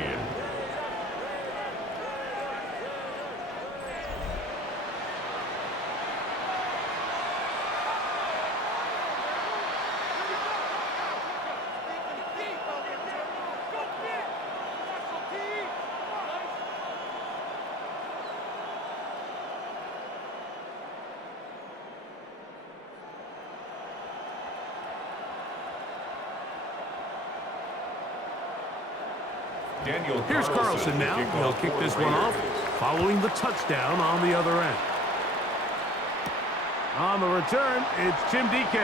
Here's Carlson now. He'll kick this one off, following the touchdown on the other end. On the return, it's Jim DK.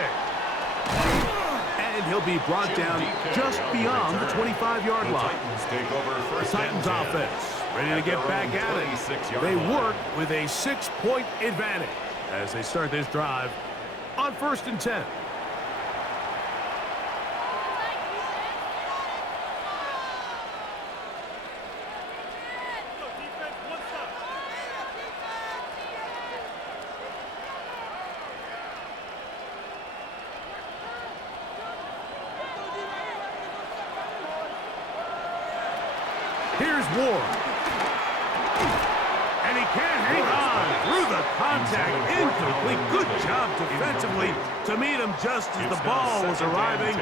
And he'll be brought down just beyond the 25-yard line. The Titans offense ready to get back at it. They work with a 6-point advantage as they start this drive on 1st and 10. Here's Ward. And he can't hang on through the contact. Incomplete. Good job defensively to meet him just as the ball was arriving.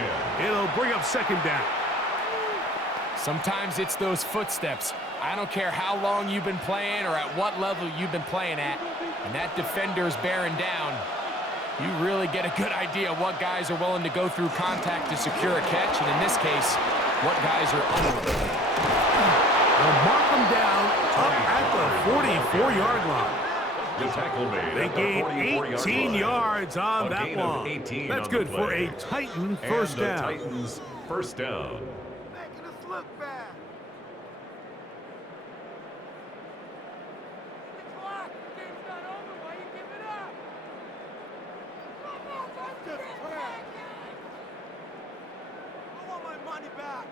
It'll bring up 2nd down. Sometimes it's those footsteps. I don't care how long you've been playing or at what level you've been playing at. And that defender's bearing down. You really get a good idea of what guys are willing to go through contact to secure a catch. And in this case, what guys are unwilling. They'll mark them down up at the 44-yard line. The tackle made They at the gain 44-yard 18 line. yards on A that gain of one. 18 That's on the good for a play. Titan And first the down. Titans first down. Making us look bad. The clock. The game's not over. Why you give it up? Just crap. I want my money back.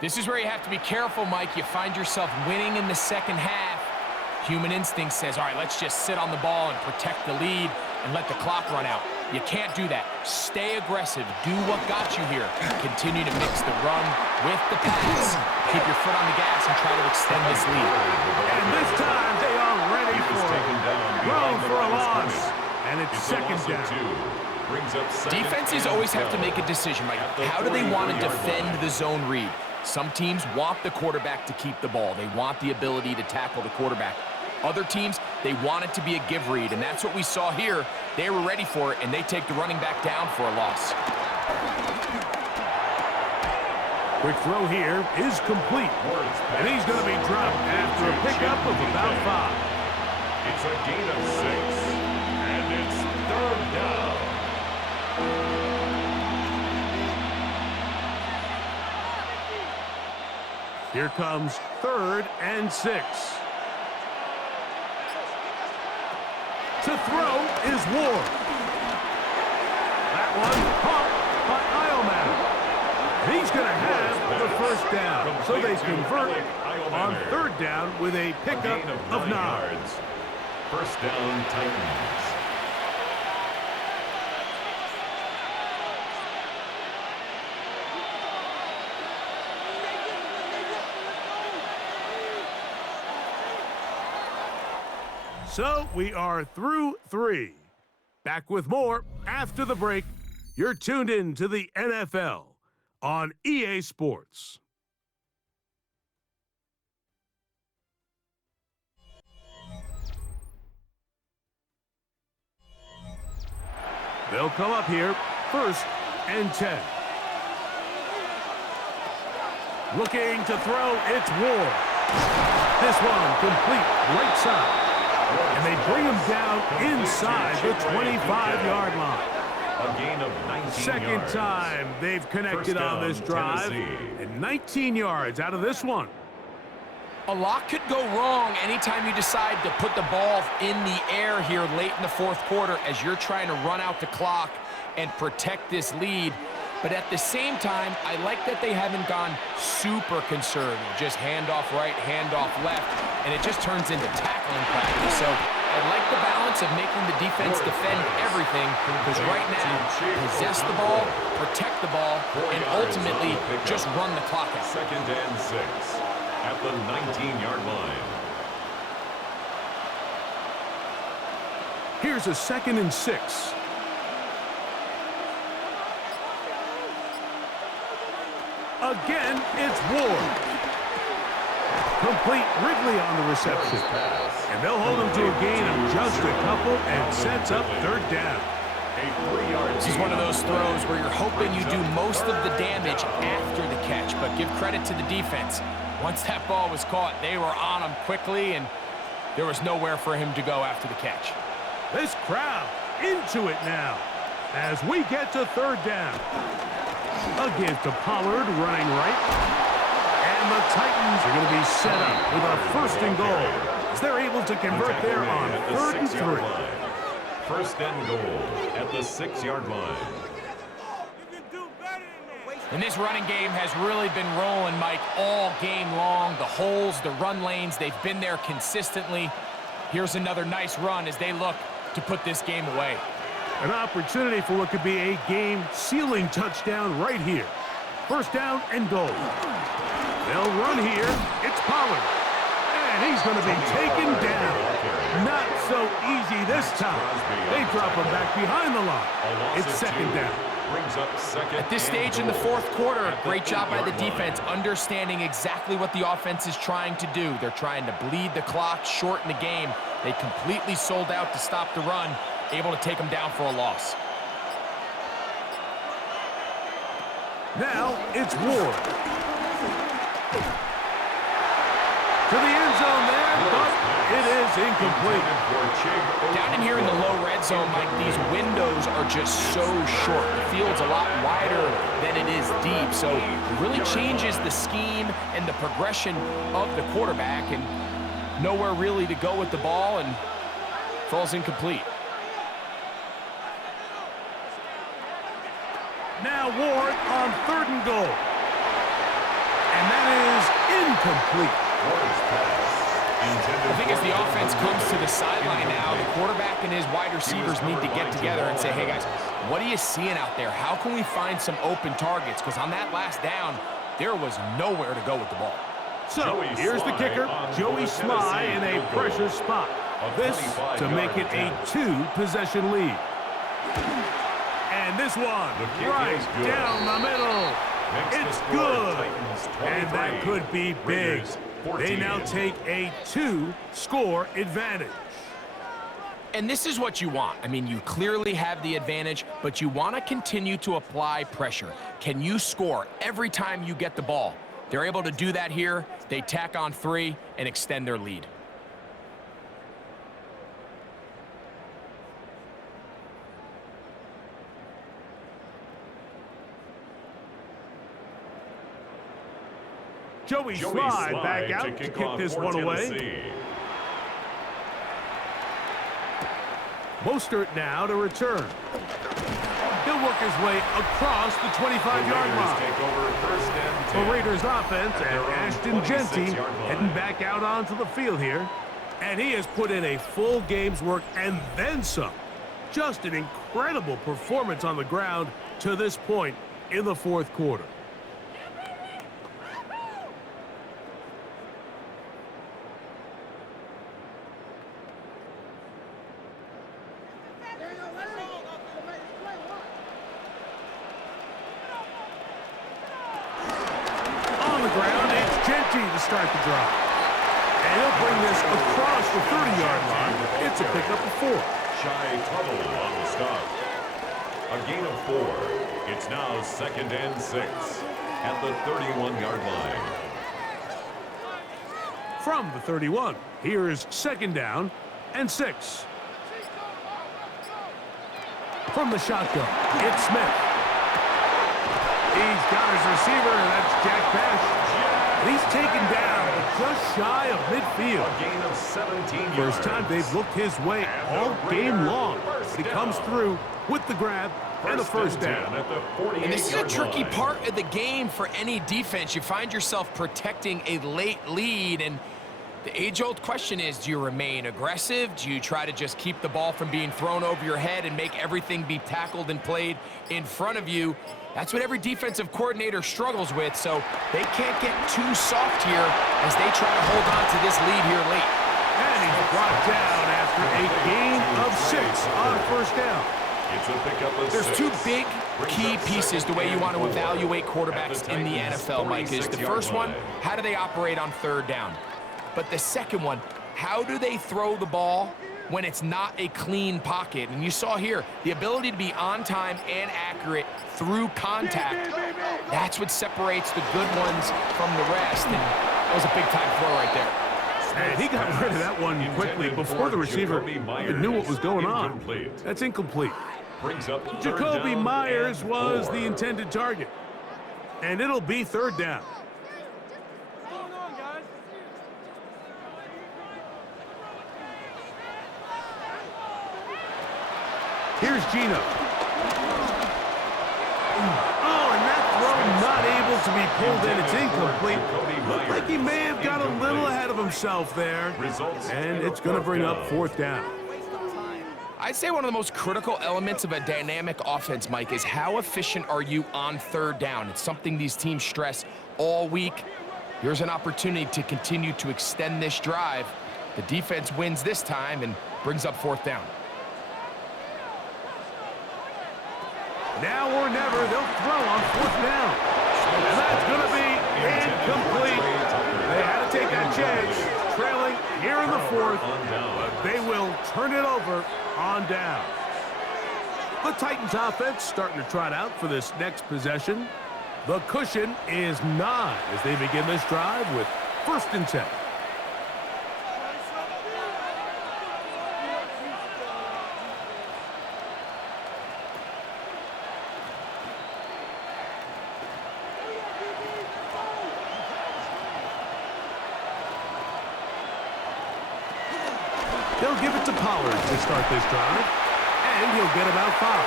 This is where you have to be careful, Mike. You find yourself winning in the second half. Human instinct says, all right, let's just sit on the ball and protect the lead and let the clock run out. You can't do that. Stay aggressive. Do what got you here. Continue to mix the run with the pass. Keep your foot on the gas and try to extend this lead. And this time they are ready He was for taken it. down Thrown behind the for a line of loss. scrimmage. And it's It's a second loss of down. 2. Brings up second Defenses and always have to 12. make a decision, Mike. At the How do they want to 44-yard defend line. the zone read? Some teams want the quarterback to keep the ball. They want the ability to tackle the quarterback. Other teams, they want it to be a give read, and that's what we saw here. They were ready for it, and they take the running back down for a loss. Quick throw here is complete. And he's going to be dropped after a pickup of about 5. It's a gain of 6. And it's 3rd down. Here comes 3rd and 6. To throw is Ward. That one caught by All-Madden. He's going to have the 1st down. So they convert on 3rd down with a pickup of 9 yards. 1st down, Titans. So we are through 3. Back with more after the break. You're tuned in to the NFL on EA Sports. They'll come up here, 1st and 10. Looking to throw, it's Ward. This one complete right side. And they bring him down inside the 25-yard line. A gain of 19 Second yards. time they've connected on this drive. Tennessee. And 19 yards out of this one. A lot could go wrong anytime you decide to put the ball in the air here late in the 4th quarter as you're trying to run out the clock and protect this lead. But at the same time, I like that they haven't gone super conservative. Just handoff right, handoff left, and it just turns into tackling practice. So I like the balance of making the defense defend everything, because right now, possess the ball, protect the ball, and ultimately just run the clock out. 2nd and 6 at the 19-yard line. Here's a 2nd and 6. Again, it's Ward. Complete Ridley on the reception. And they'll hold him to a gain of just a couple and sets up 3rd down. This is one of those throws where you're hoping you do most of the damage after the catch, but give credit to the defense. Once that ball was caught, they were on him quickly, and there was nowhere for him to go after the catch. This crowd into it now as we get to 3rd down. A give to Pollard running right. And the Titans are going to be set up with a 1st and goal as they're able to convert there on 3rd and 3. 1st and goal at the 6-yard line. And this running game has really been rolling, Mike, all game long. The holes, the run lanes, they've been there consistently. Here's another nice run as they look to put this game away. An opportunity for what could be a game-sealing touchdown right here. 1st down and goal. They'll run here. It's Pollard. And he's going to be taken down. Not so easy this time. They drop him back behind the line. It's 2nd down. Brings up 2nd. At this stage in the 4th quarter, great job by the defense understanding exactly what the offense is trying to do. They're trying to bleed the clock, shorten the game. They completely sold out to stop the run, able to take them down for a loss. Now it's Ward. To the end zone there, but it is incomplete. Down in here in the low red zone, Mike, these windows are just so short. The field's a lot wider than it is deep, so it really changes the scheme and the progression of the quarterback, and nowhere really to go with the ball, and falls incomplete. Now Ward on 3rd and goal. And that is incomplete. I think as the offense comes to the sideline now, the quarterback and his wide receivers need to get together and say, hey guys, what are you seeing out there? How can we find some open targets? Because on that last down, there was nowhere to go with the ball. So here's the kicker, Joey Sly in a pressure spot. This to make it a 2-possession lead. And this one right down the middle. It's good. And that could be big. They now take a 2-score advantage. And this is what you want. I mean, you clearly have the advantage, but you want to continue to apply pressure. Can you score every time you get the ball? They're able to do that here. They tack on 3 and extend their lead. Joey Slide back out to kick this one away. Mostert now to return. He'll work his way across the 25-yard line. The Raiders offense and Ashton Genty heading back out onto the field here. And he has put in a full game's work and then some. Just an incredible performance on the ground to this point in the fourth quarter. To start the drive. And he'll bring this across the 30-yard line. It's a pickup of 4. Shy Tuttle on the stop. A gain of 4. It's now 2nd and 6 at the 31-yard line. From the 31, here is 2nd down and 6. From the shotgun, it's Smith. He's got his receiver, and that's Jack Bash. He's taken down just shy of midfield. A gain of 17 yards. First time they've looked his way all game long. He comes through with the grab and a first down. And this is a tricky part of the game for any defense. You find yourself protecting a late lead, and the age-old question is, do you remain aggressive? Do you try to just keep the ball from being thrown over your head and make everything be tackled and played in front of you? That's what every defensive coordinator struggles with, so they can't get too soft here as they try to hold on to this lead here late. And he's brought down after a gain of 6 on first down. It's a pickup of There's 6. 2 big key pieces the way you want to evaluate quarterbacks in the NFL, Mike, is the first one, how do they operate on 3rd down? But the second one, how do they throw the ball when it's not a clean pocket? And you saw here, the ability to be on time and accurate through contact, that's what separates the good ones from the rest. And that was a big-time throw right there. And he got rid of that one quickly before the receiver even knew what was going on. That's incomplete. Jacoby Myers was the intended target. And it'll be 3rd down. Here's Gino. Oh, and that throw not able to be pulled in. It's incomplete. Looked like he may have got a little ahead of himself there. And it's going to bring up 4th down. I'd say one of the most critical elements of a dynamic offense, Mike, is how efficient are you on 3rd down? It's something these teams stress all week. Here's an opportunity to continue to extend this drive. The defense wins this time and brings up 4th down. Now or never, they'll throw on 4th down. And that's going to be incomplete. They had to take that chance, trailing here in the 4th, but they will turn it over on down. The Titans offense starting to trot out for this next possession. The cushion is 9 as they begin this drive with 1st and 10. They'll give it to Pollard to start this drive, and he'll get about 5.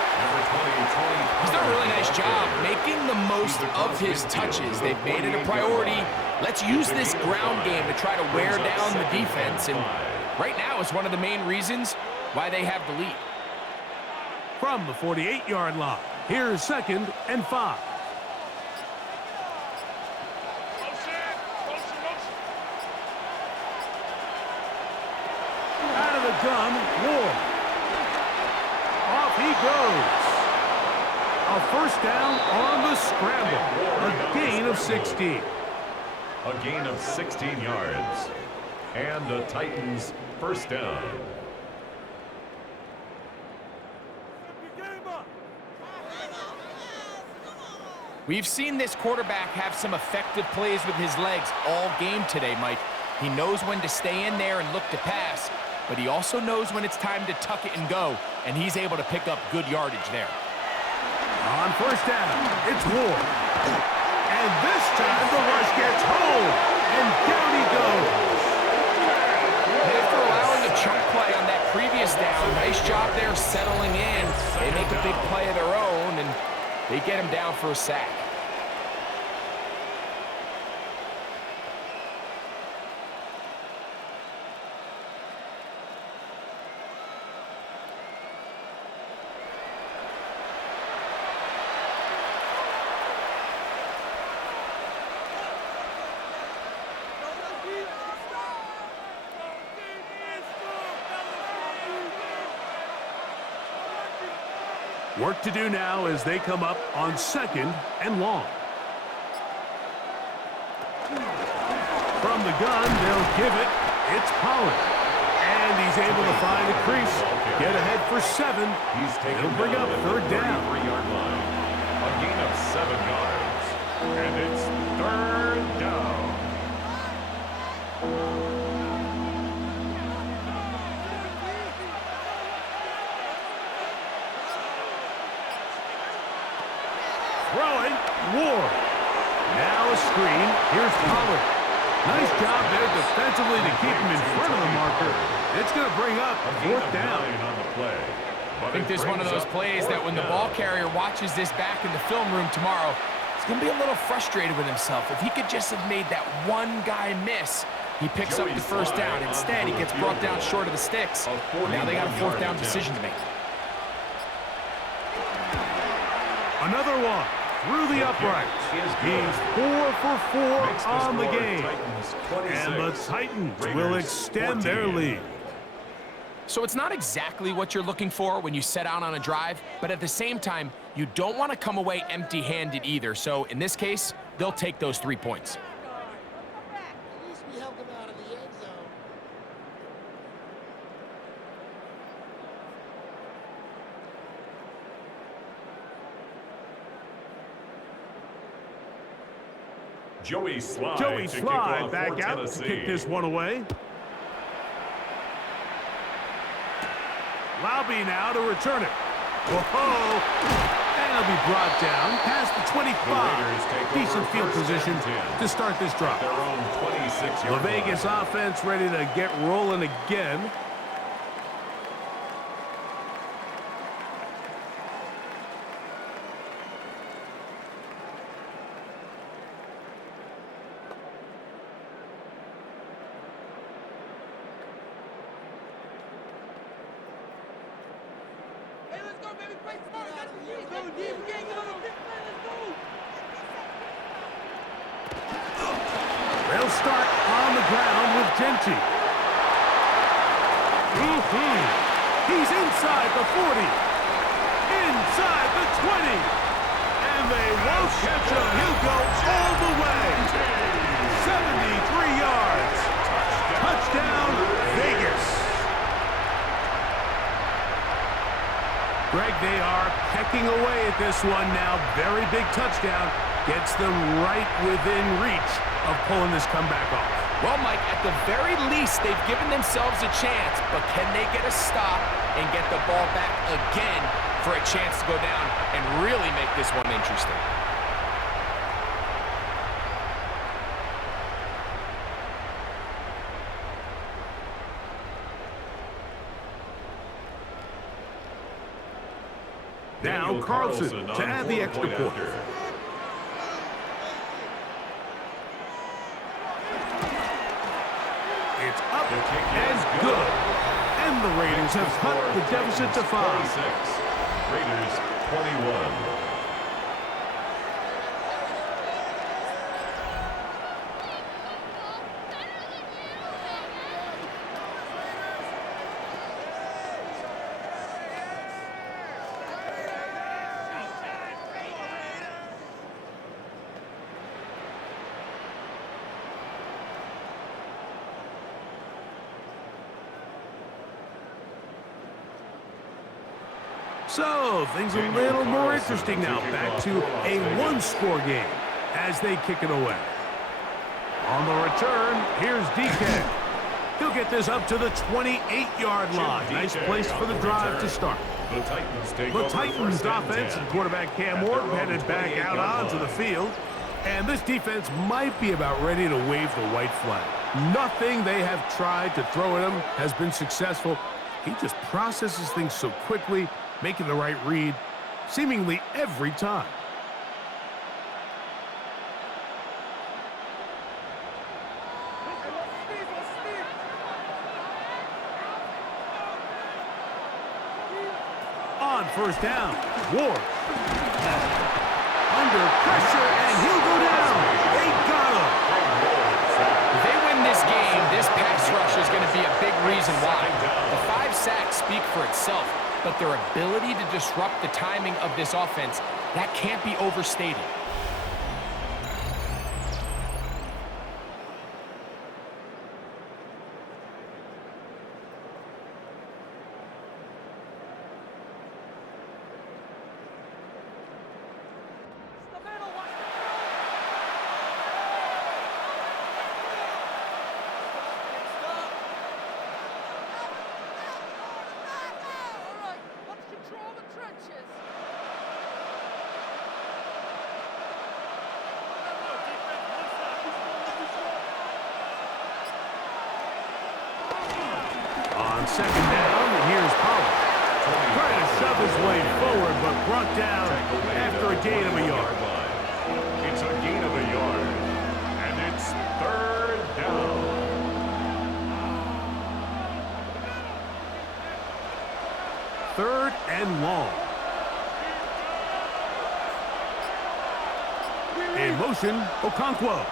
He's done a really nice job making the most of his touches. They've made it a priority. Let's use this ground game to try to wear down the defense, and right now it's one of the main reasons why they have the lead. From the 48-yard line, here's 2nd and 5. Gun, Ward. Off he goes. A 1st down on the scramble. A gain of 16. A gain of 16 yards. And the Titans 1st down. We've seen this quarterback have some effective plays with his legs all game today, Mike. He knows when to stay in there and look to pass, but he also knows when it's time to tuck it and go, and he's able to pick up good yardage there. On first down, it's Ward. And this time the rush gets home, and down he goes. After allowing a chunk play on that previous down, nice job there settling in. They make a big play of their own, and they get him down for a sack. Work to do now as they come up on second and long. From the gun, they'll give it. It's Pollard. And he's able to find a crease. Get ahead for 7. It'll bring up third down. 3-yard line. A gain of 7 yards. And it's third down. Throwing, Ward. Now a screen. Here's Pollard. Nice job there defensively to keep him in front of the marker. It's going to bring up fourth down. On the play. I think this is one of those plays that when the ball carrier watches this back in the film room tomorrow, he's going to be a little frustrated with himself. If he could just have made that one guy miss, he picks up the first down. Instead, he gets brought down short of the sticks. Now they got a fourth down decision to make. Another one through the uprights. He's 4 for 4 on the game. And the Titans will extend their lead. So it's not exactly what you're looking for when you set out on a drive, but at the same time, you don't want to come away empty-handed either. So in this case, they'll take those 3 points. Joey Slide back out to kick this one away. Laube now to return it. Whoa! And he'll be brought down past the 25. Decent field position to start this drive. Their own 26-yard The Vegas offense ready to get rolling again. They'll start on the ground with Genty. He's inside the 40. Inside the 20. And they won't catch him. He'll go all the way. 73 yards. Touchdown, Vegas. Greg, they are pecking away at this one now. Very big touchdown. Gets them right within reach of pulling this comeback off. Well, Mike, at the very least, they've given themselves a chance, but can they get a stop and get the ball back again for a chance to go down and really make this one interesting? Now Carlson to add the extra point. It's up and good. And the Raiders have cut the deficit to 5. Raiders 21. So, things a little more interesting now. Back to a one-score game as they kick it away. On the return, here's DK. He'll get this up to the 28-yard line. Nice place for the drive to start. The Titans offense and quarterback Cam Ward headed back out onto the field. And this defense might be about ready to wave the white flag. Nothing they have tried to throw at him has been successful. He just processes things so quickly, making the right read seemingly every time. On first down, Ward. Under pressure, and he'll go down. They got him. If they win this game, this pass rush is going to be a big reason why. The 5 sacks speak for itself, but their ability to disrupt the timing of this offense, that can't be overstated. On second down, here's Pollard. Trying to shove his way forward, but brought down after a gain of a yard. It's a gain of a yard, and it's third down. Third and long. In motion, Okonkwo.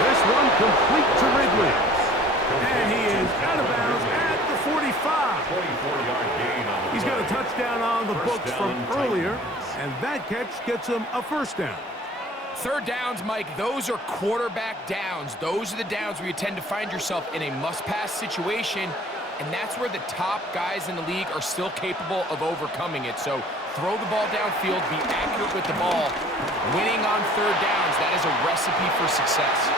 This one complete to Ridley. And he is out of bounds at the 45. 24-yard gain on the He's got a play. touchdown on the books from First down, earlier, Titans. and that catch gets him a first down. Third downs, Mike, those are quarterback downs. Those are the downs where you tend to find yourself in a must-pass situation, and that's where the top guys in the league are still capable of overcoming it. So throw the ball downfield, be accurate with the ball. Winning on third downs, that is a recipe for success.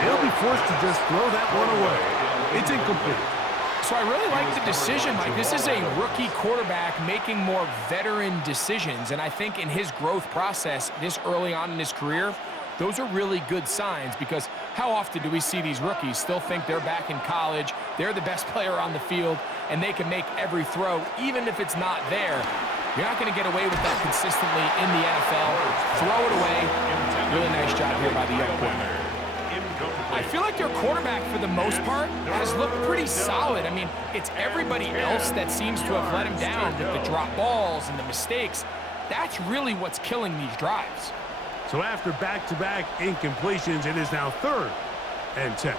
He'll be forced to just throw that one away. It's incomplete. So I really like the decision, Mike. This is a rookie quarterback making more veteran decisions, and I think in his growth process this early on in his career, those are really good signs, because how often do we see these rookies still think they're back in college, they're the best player on the field, and they can make every throw, even if it's not there. You're not going to get away with that consistently in the NFL. Throw it away. Really nice job here by the young quarterback. I feel like their quarterback, for the most part, has looked pretty solid. I mean, it's everybody else that seems to have let him down with the drop balls and the mistakes. That's really what's killing these drives. So after back-to-back incompletions, it is now third and 10.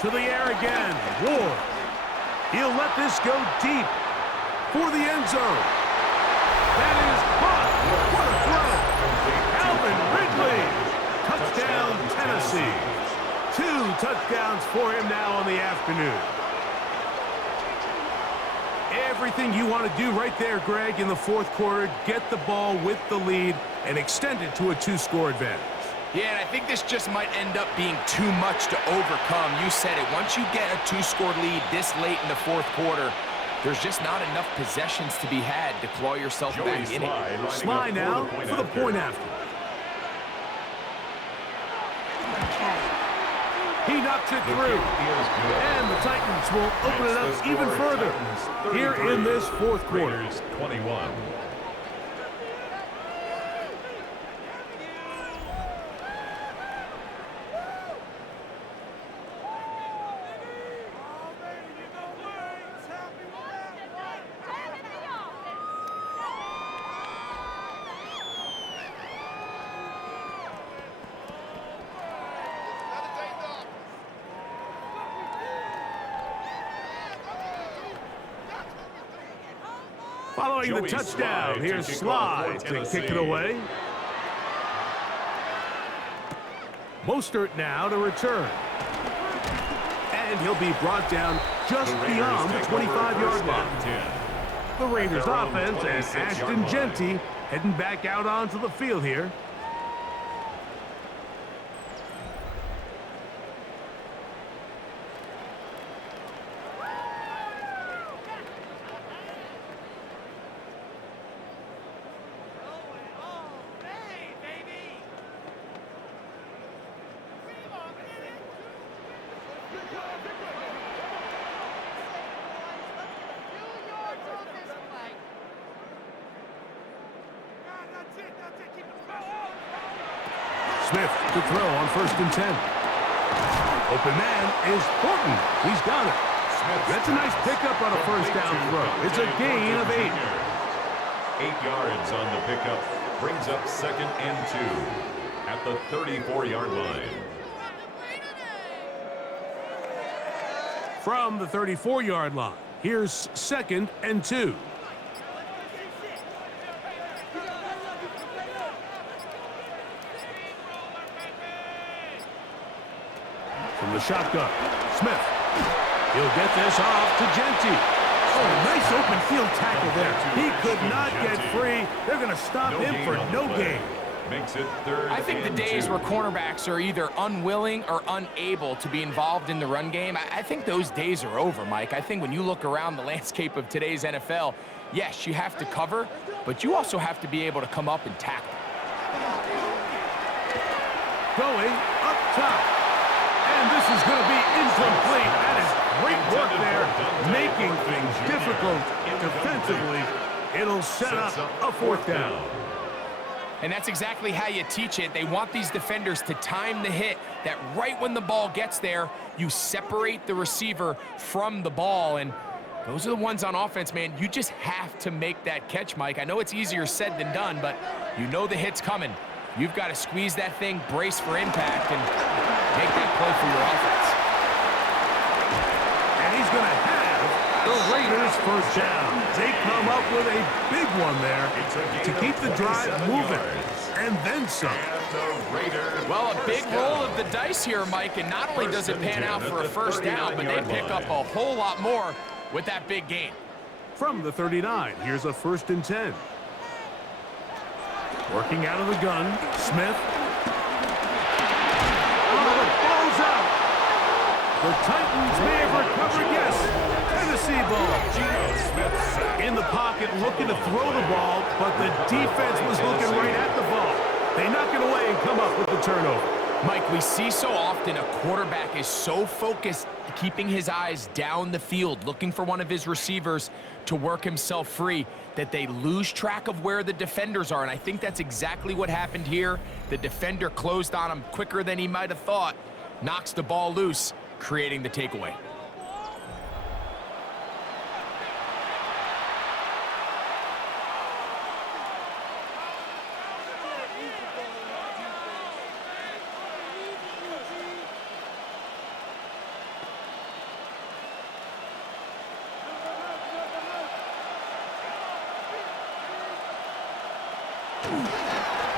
To the air again, Ward. He'll let this go deep for the end zone. That is caught. What a throw. Alvin Ridley. Touchdown, Tennessee. 2 touchdowns for him now on the afternoon. Everything you want to do right there, Greg, in the fourth quarter. Get the ball with the lead and extend it to a 2-score advantage. Yeah, and I think this just might end up being too much to overcome. You said it. Once you get a 2-score lead this late in the fourth quarter, there's just not enough possessions to be had to claw yourself back in it. Sly now for the point after. He knocks it through. And the Titans will open it up even further here in this fourth quarter. 21. Following the touchdown, here's Sly to kick it away. Mostert now to return. and he'll be brought down just beyond the 25-yard line. The Raiders offense and Ashton Genty heading back out onto the field here. Smith to throw on 1st and 10. Open man is Horton. He's got it. That's a nice pickup on a 1st down throw. It's a gain of 8. 8 yards on the pickup. Brings up 2nd and 2 at the 34-yard line. From the 34-yard line, here's 2nd and 2. From the shotgun, Smith. He'll get this off to Genty. Oh, nice open field tackle there. He could not get free. They're going to stop him for no gain. Makes it 3rd. I think the days where cornerbacks are either unwilling or unable to be involved in the run game, I think those days are over, Mike. I think when you look around the landscape of today's NFL, yes, you have to cover, but you also have to be able to come up and tackle. Going up top. And this is going to be incomplete. That is great work there, making things difficult defensively. It'll set up a 4th down. And that's exactly how you teach it. They want these defenders to time the hit, that right when the ball gets there, you separate the receiver from the ball. And those are the ones on offense, man. You just have to make that catch, Mike. I know it's easier said than done, but you know the hit's coming. You've got to squeeze that thing, brace for impact, and make that play for your offense. And he's going to have the Raiders 1st down. They come up with a big one there to keep the drive moving, and then some. Well, a big roll of the dice here, Mike, and not only does it pan out for a 1st down, but they pick up a whole lot more with that big gain. From the 39, here's a 1st and 10. Working out of the gun, Smith. Oh, the ball's out. The Titans may have recovered, yes. Tennessee ball. In the pocket, looking to throw the ball, but the defense was looking right at the ball. They knock it away and come up with the turnover. Mike, we see so often a quarterback is so focused, keeping his eyes down the field, looking for one of his receivers to work himself free, that they lose track of where the defenders are. And I think that's exactly what happened here. The defender closed on him quicker than he might have thought, knocks the ball loose, creating the takeaway.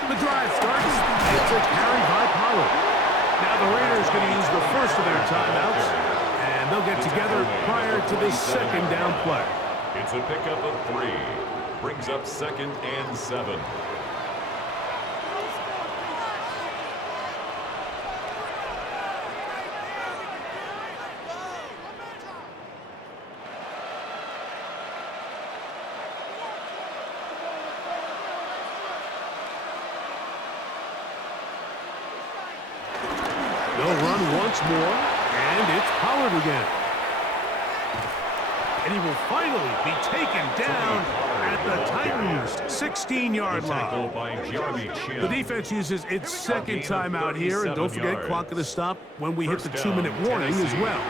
The drive starts. It's a carry by Pollard. Now the Raiders going to use the first of their timeouts, and they'll get together prior to this 2nd down play. It's a pickup of 3. Brings up 2nd and 7. They'll run once more, and it's Pollard again. And he will finally be taken down at the Titans' 16-yard line. The defense uses its 2nd timeout here, and don't forget, clock going to stop when we hit the 2-minute warning as well.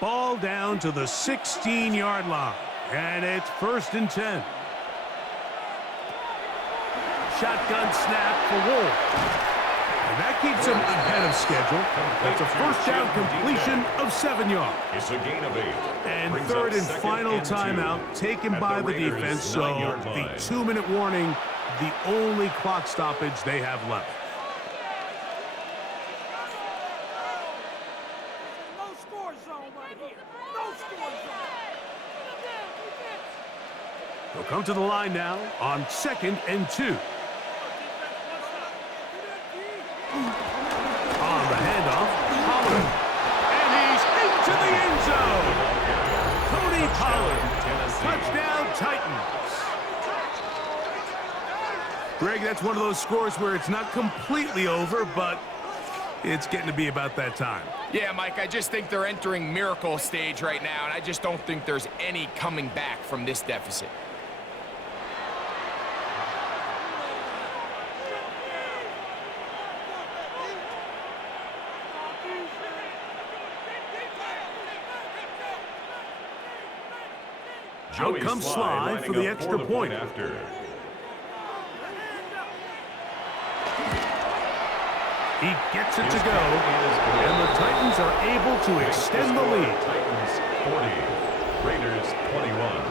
Ball down to the 16-yard line, and it's 1st and 10. Shotgun snap for Wolf. And that keeps him ahead of schedule. That's a first down completion of 7 yards. It's a gain of 8. And Brings third up and second final and 2 timeout taken at by the Raiders' defense. So 9-yard the line. 2-minute warning, the only clock stoppage they have left. No score zone right here. No score zone. They'll come to the line now on 2nd and 2. On the handoff, Pollard. And he's into the end zone. Tony Pollard. Touchdown, Titans. Greg, that's one of those scores where it's not completely over, but it's getting to be about that time. Yeah, Mike, I just think they're entering miracle stage right now, and I just don't think there's any coming back from this deficit. Out comes Sly for the extra point. After. He gets it to go, and the Titans are able to extend the lead. Titans 40, Raiders 21.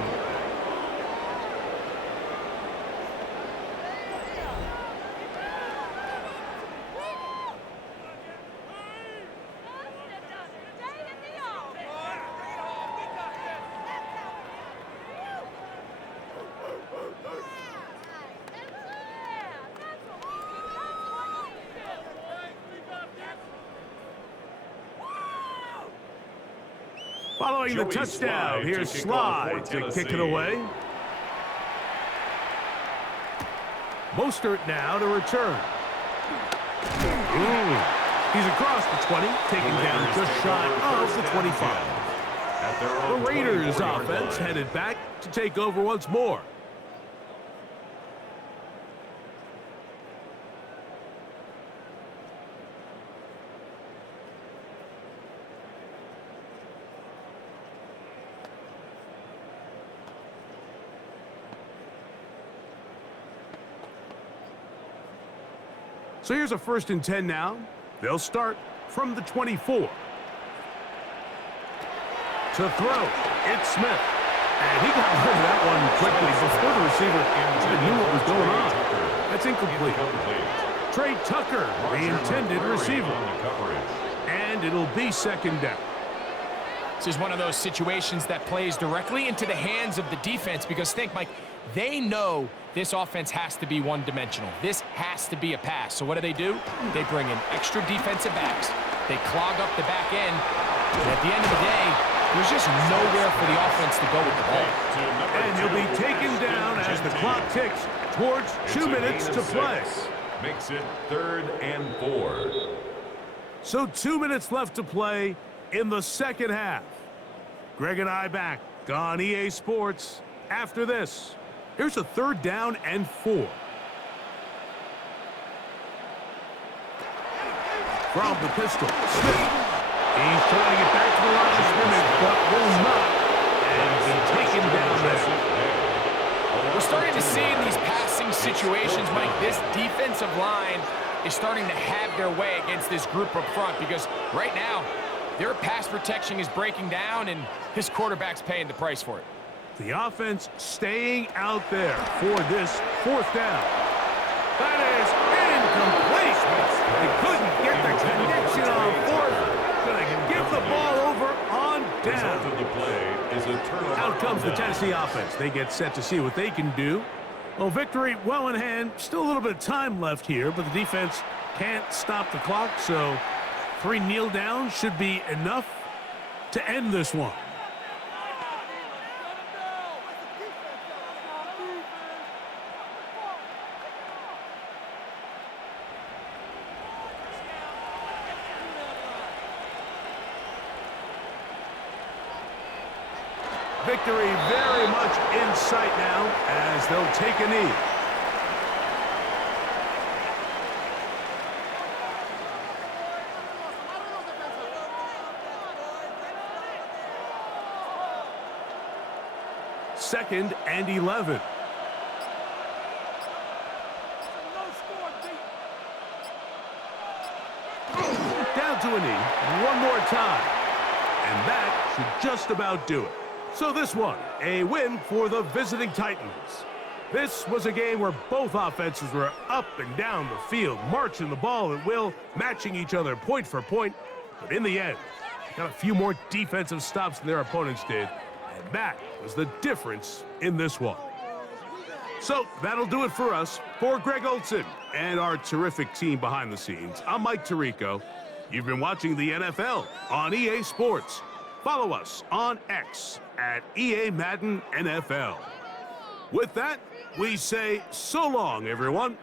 Following the Joey touchdown, Sly here's to kick Sly off for to kick it Tennessee. away. Mostert now to return. Ooh. He's across the 20, taken down just shy of the 25. The Raiders offense headed back to take over once more. So here's a 1st and 10 now. They'll start from the 24. To throw, it's Smith. And he got rid of that one quickly before the receiver even knew what was going on. That's incomplete. Trey Tucker, the intended receiver. And it'll be 2nd down. This is one of those situations that plays directly into the hands of the defense because think, Mike, they know this offense has to be one-dimensional. This has to be a pass. So what do? They bring in extra defensive backs. They clog up the back end. And at the end of the day, there's just nowhere for the offense to go with the ball. And he'll be taken down as the clock ticks towards 2 minutes to play. Makes it 3rd and 4. So 2 minutes left to play in the second half. Greg and I back on EA Sports after this. Here's a 3rd down and 4. From the pistol, Smith. He's trying to get back to the line of scrimmage, but will not. And be taken down there. We're starting to see in these passing situations, Mike, this defensive line is starting to have their way against this group up front because right now, their pass protection is breaking down, and his quarterback's paying the price for it. The offense staying out there for this 4th down. That is incomplete. They couldn't get the connection on 4th. Gonna give the ball over on down. Out comes the Tennessee offense. They get set to see what they can do. Well, victory well in hand. Still a little bit of time left here, but the defense can't stop the clock, so 3 kneel downs should be enough to end this one. Victory very much in sight now as they'll take a knee. Second and 11. knee one more time. And that should just about do it. So this one, a win for the visiting Titans. This was a game where both offenses were up and down the field, marching the ball at will, matching each other point for point. But in the end, they got a few more defensive stops than their opponents did, and that was the difference in this one. So that'll do it for us. For Greg Olson and our terrific team behind the scenes, I'm Mike Tirico. You've been watching the NFL on EA Sports. Follow us on X at EA Madden NFL. With that, we say so long, everyone.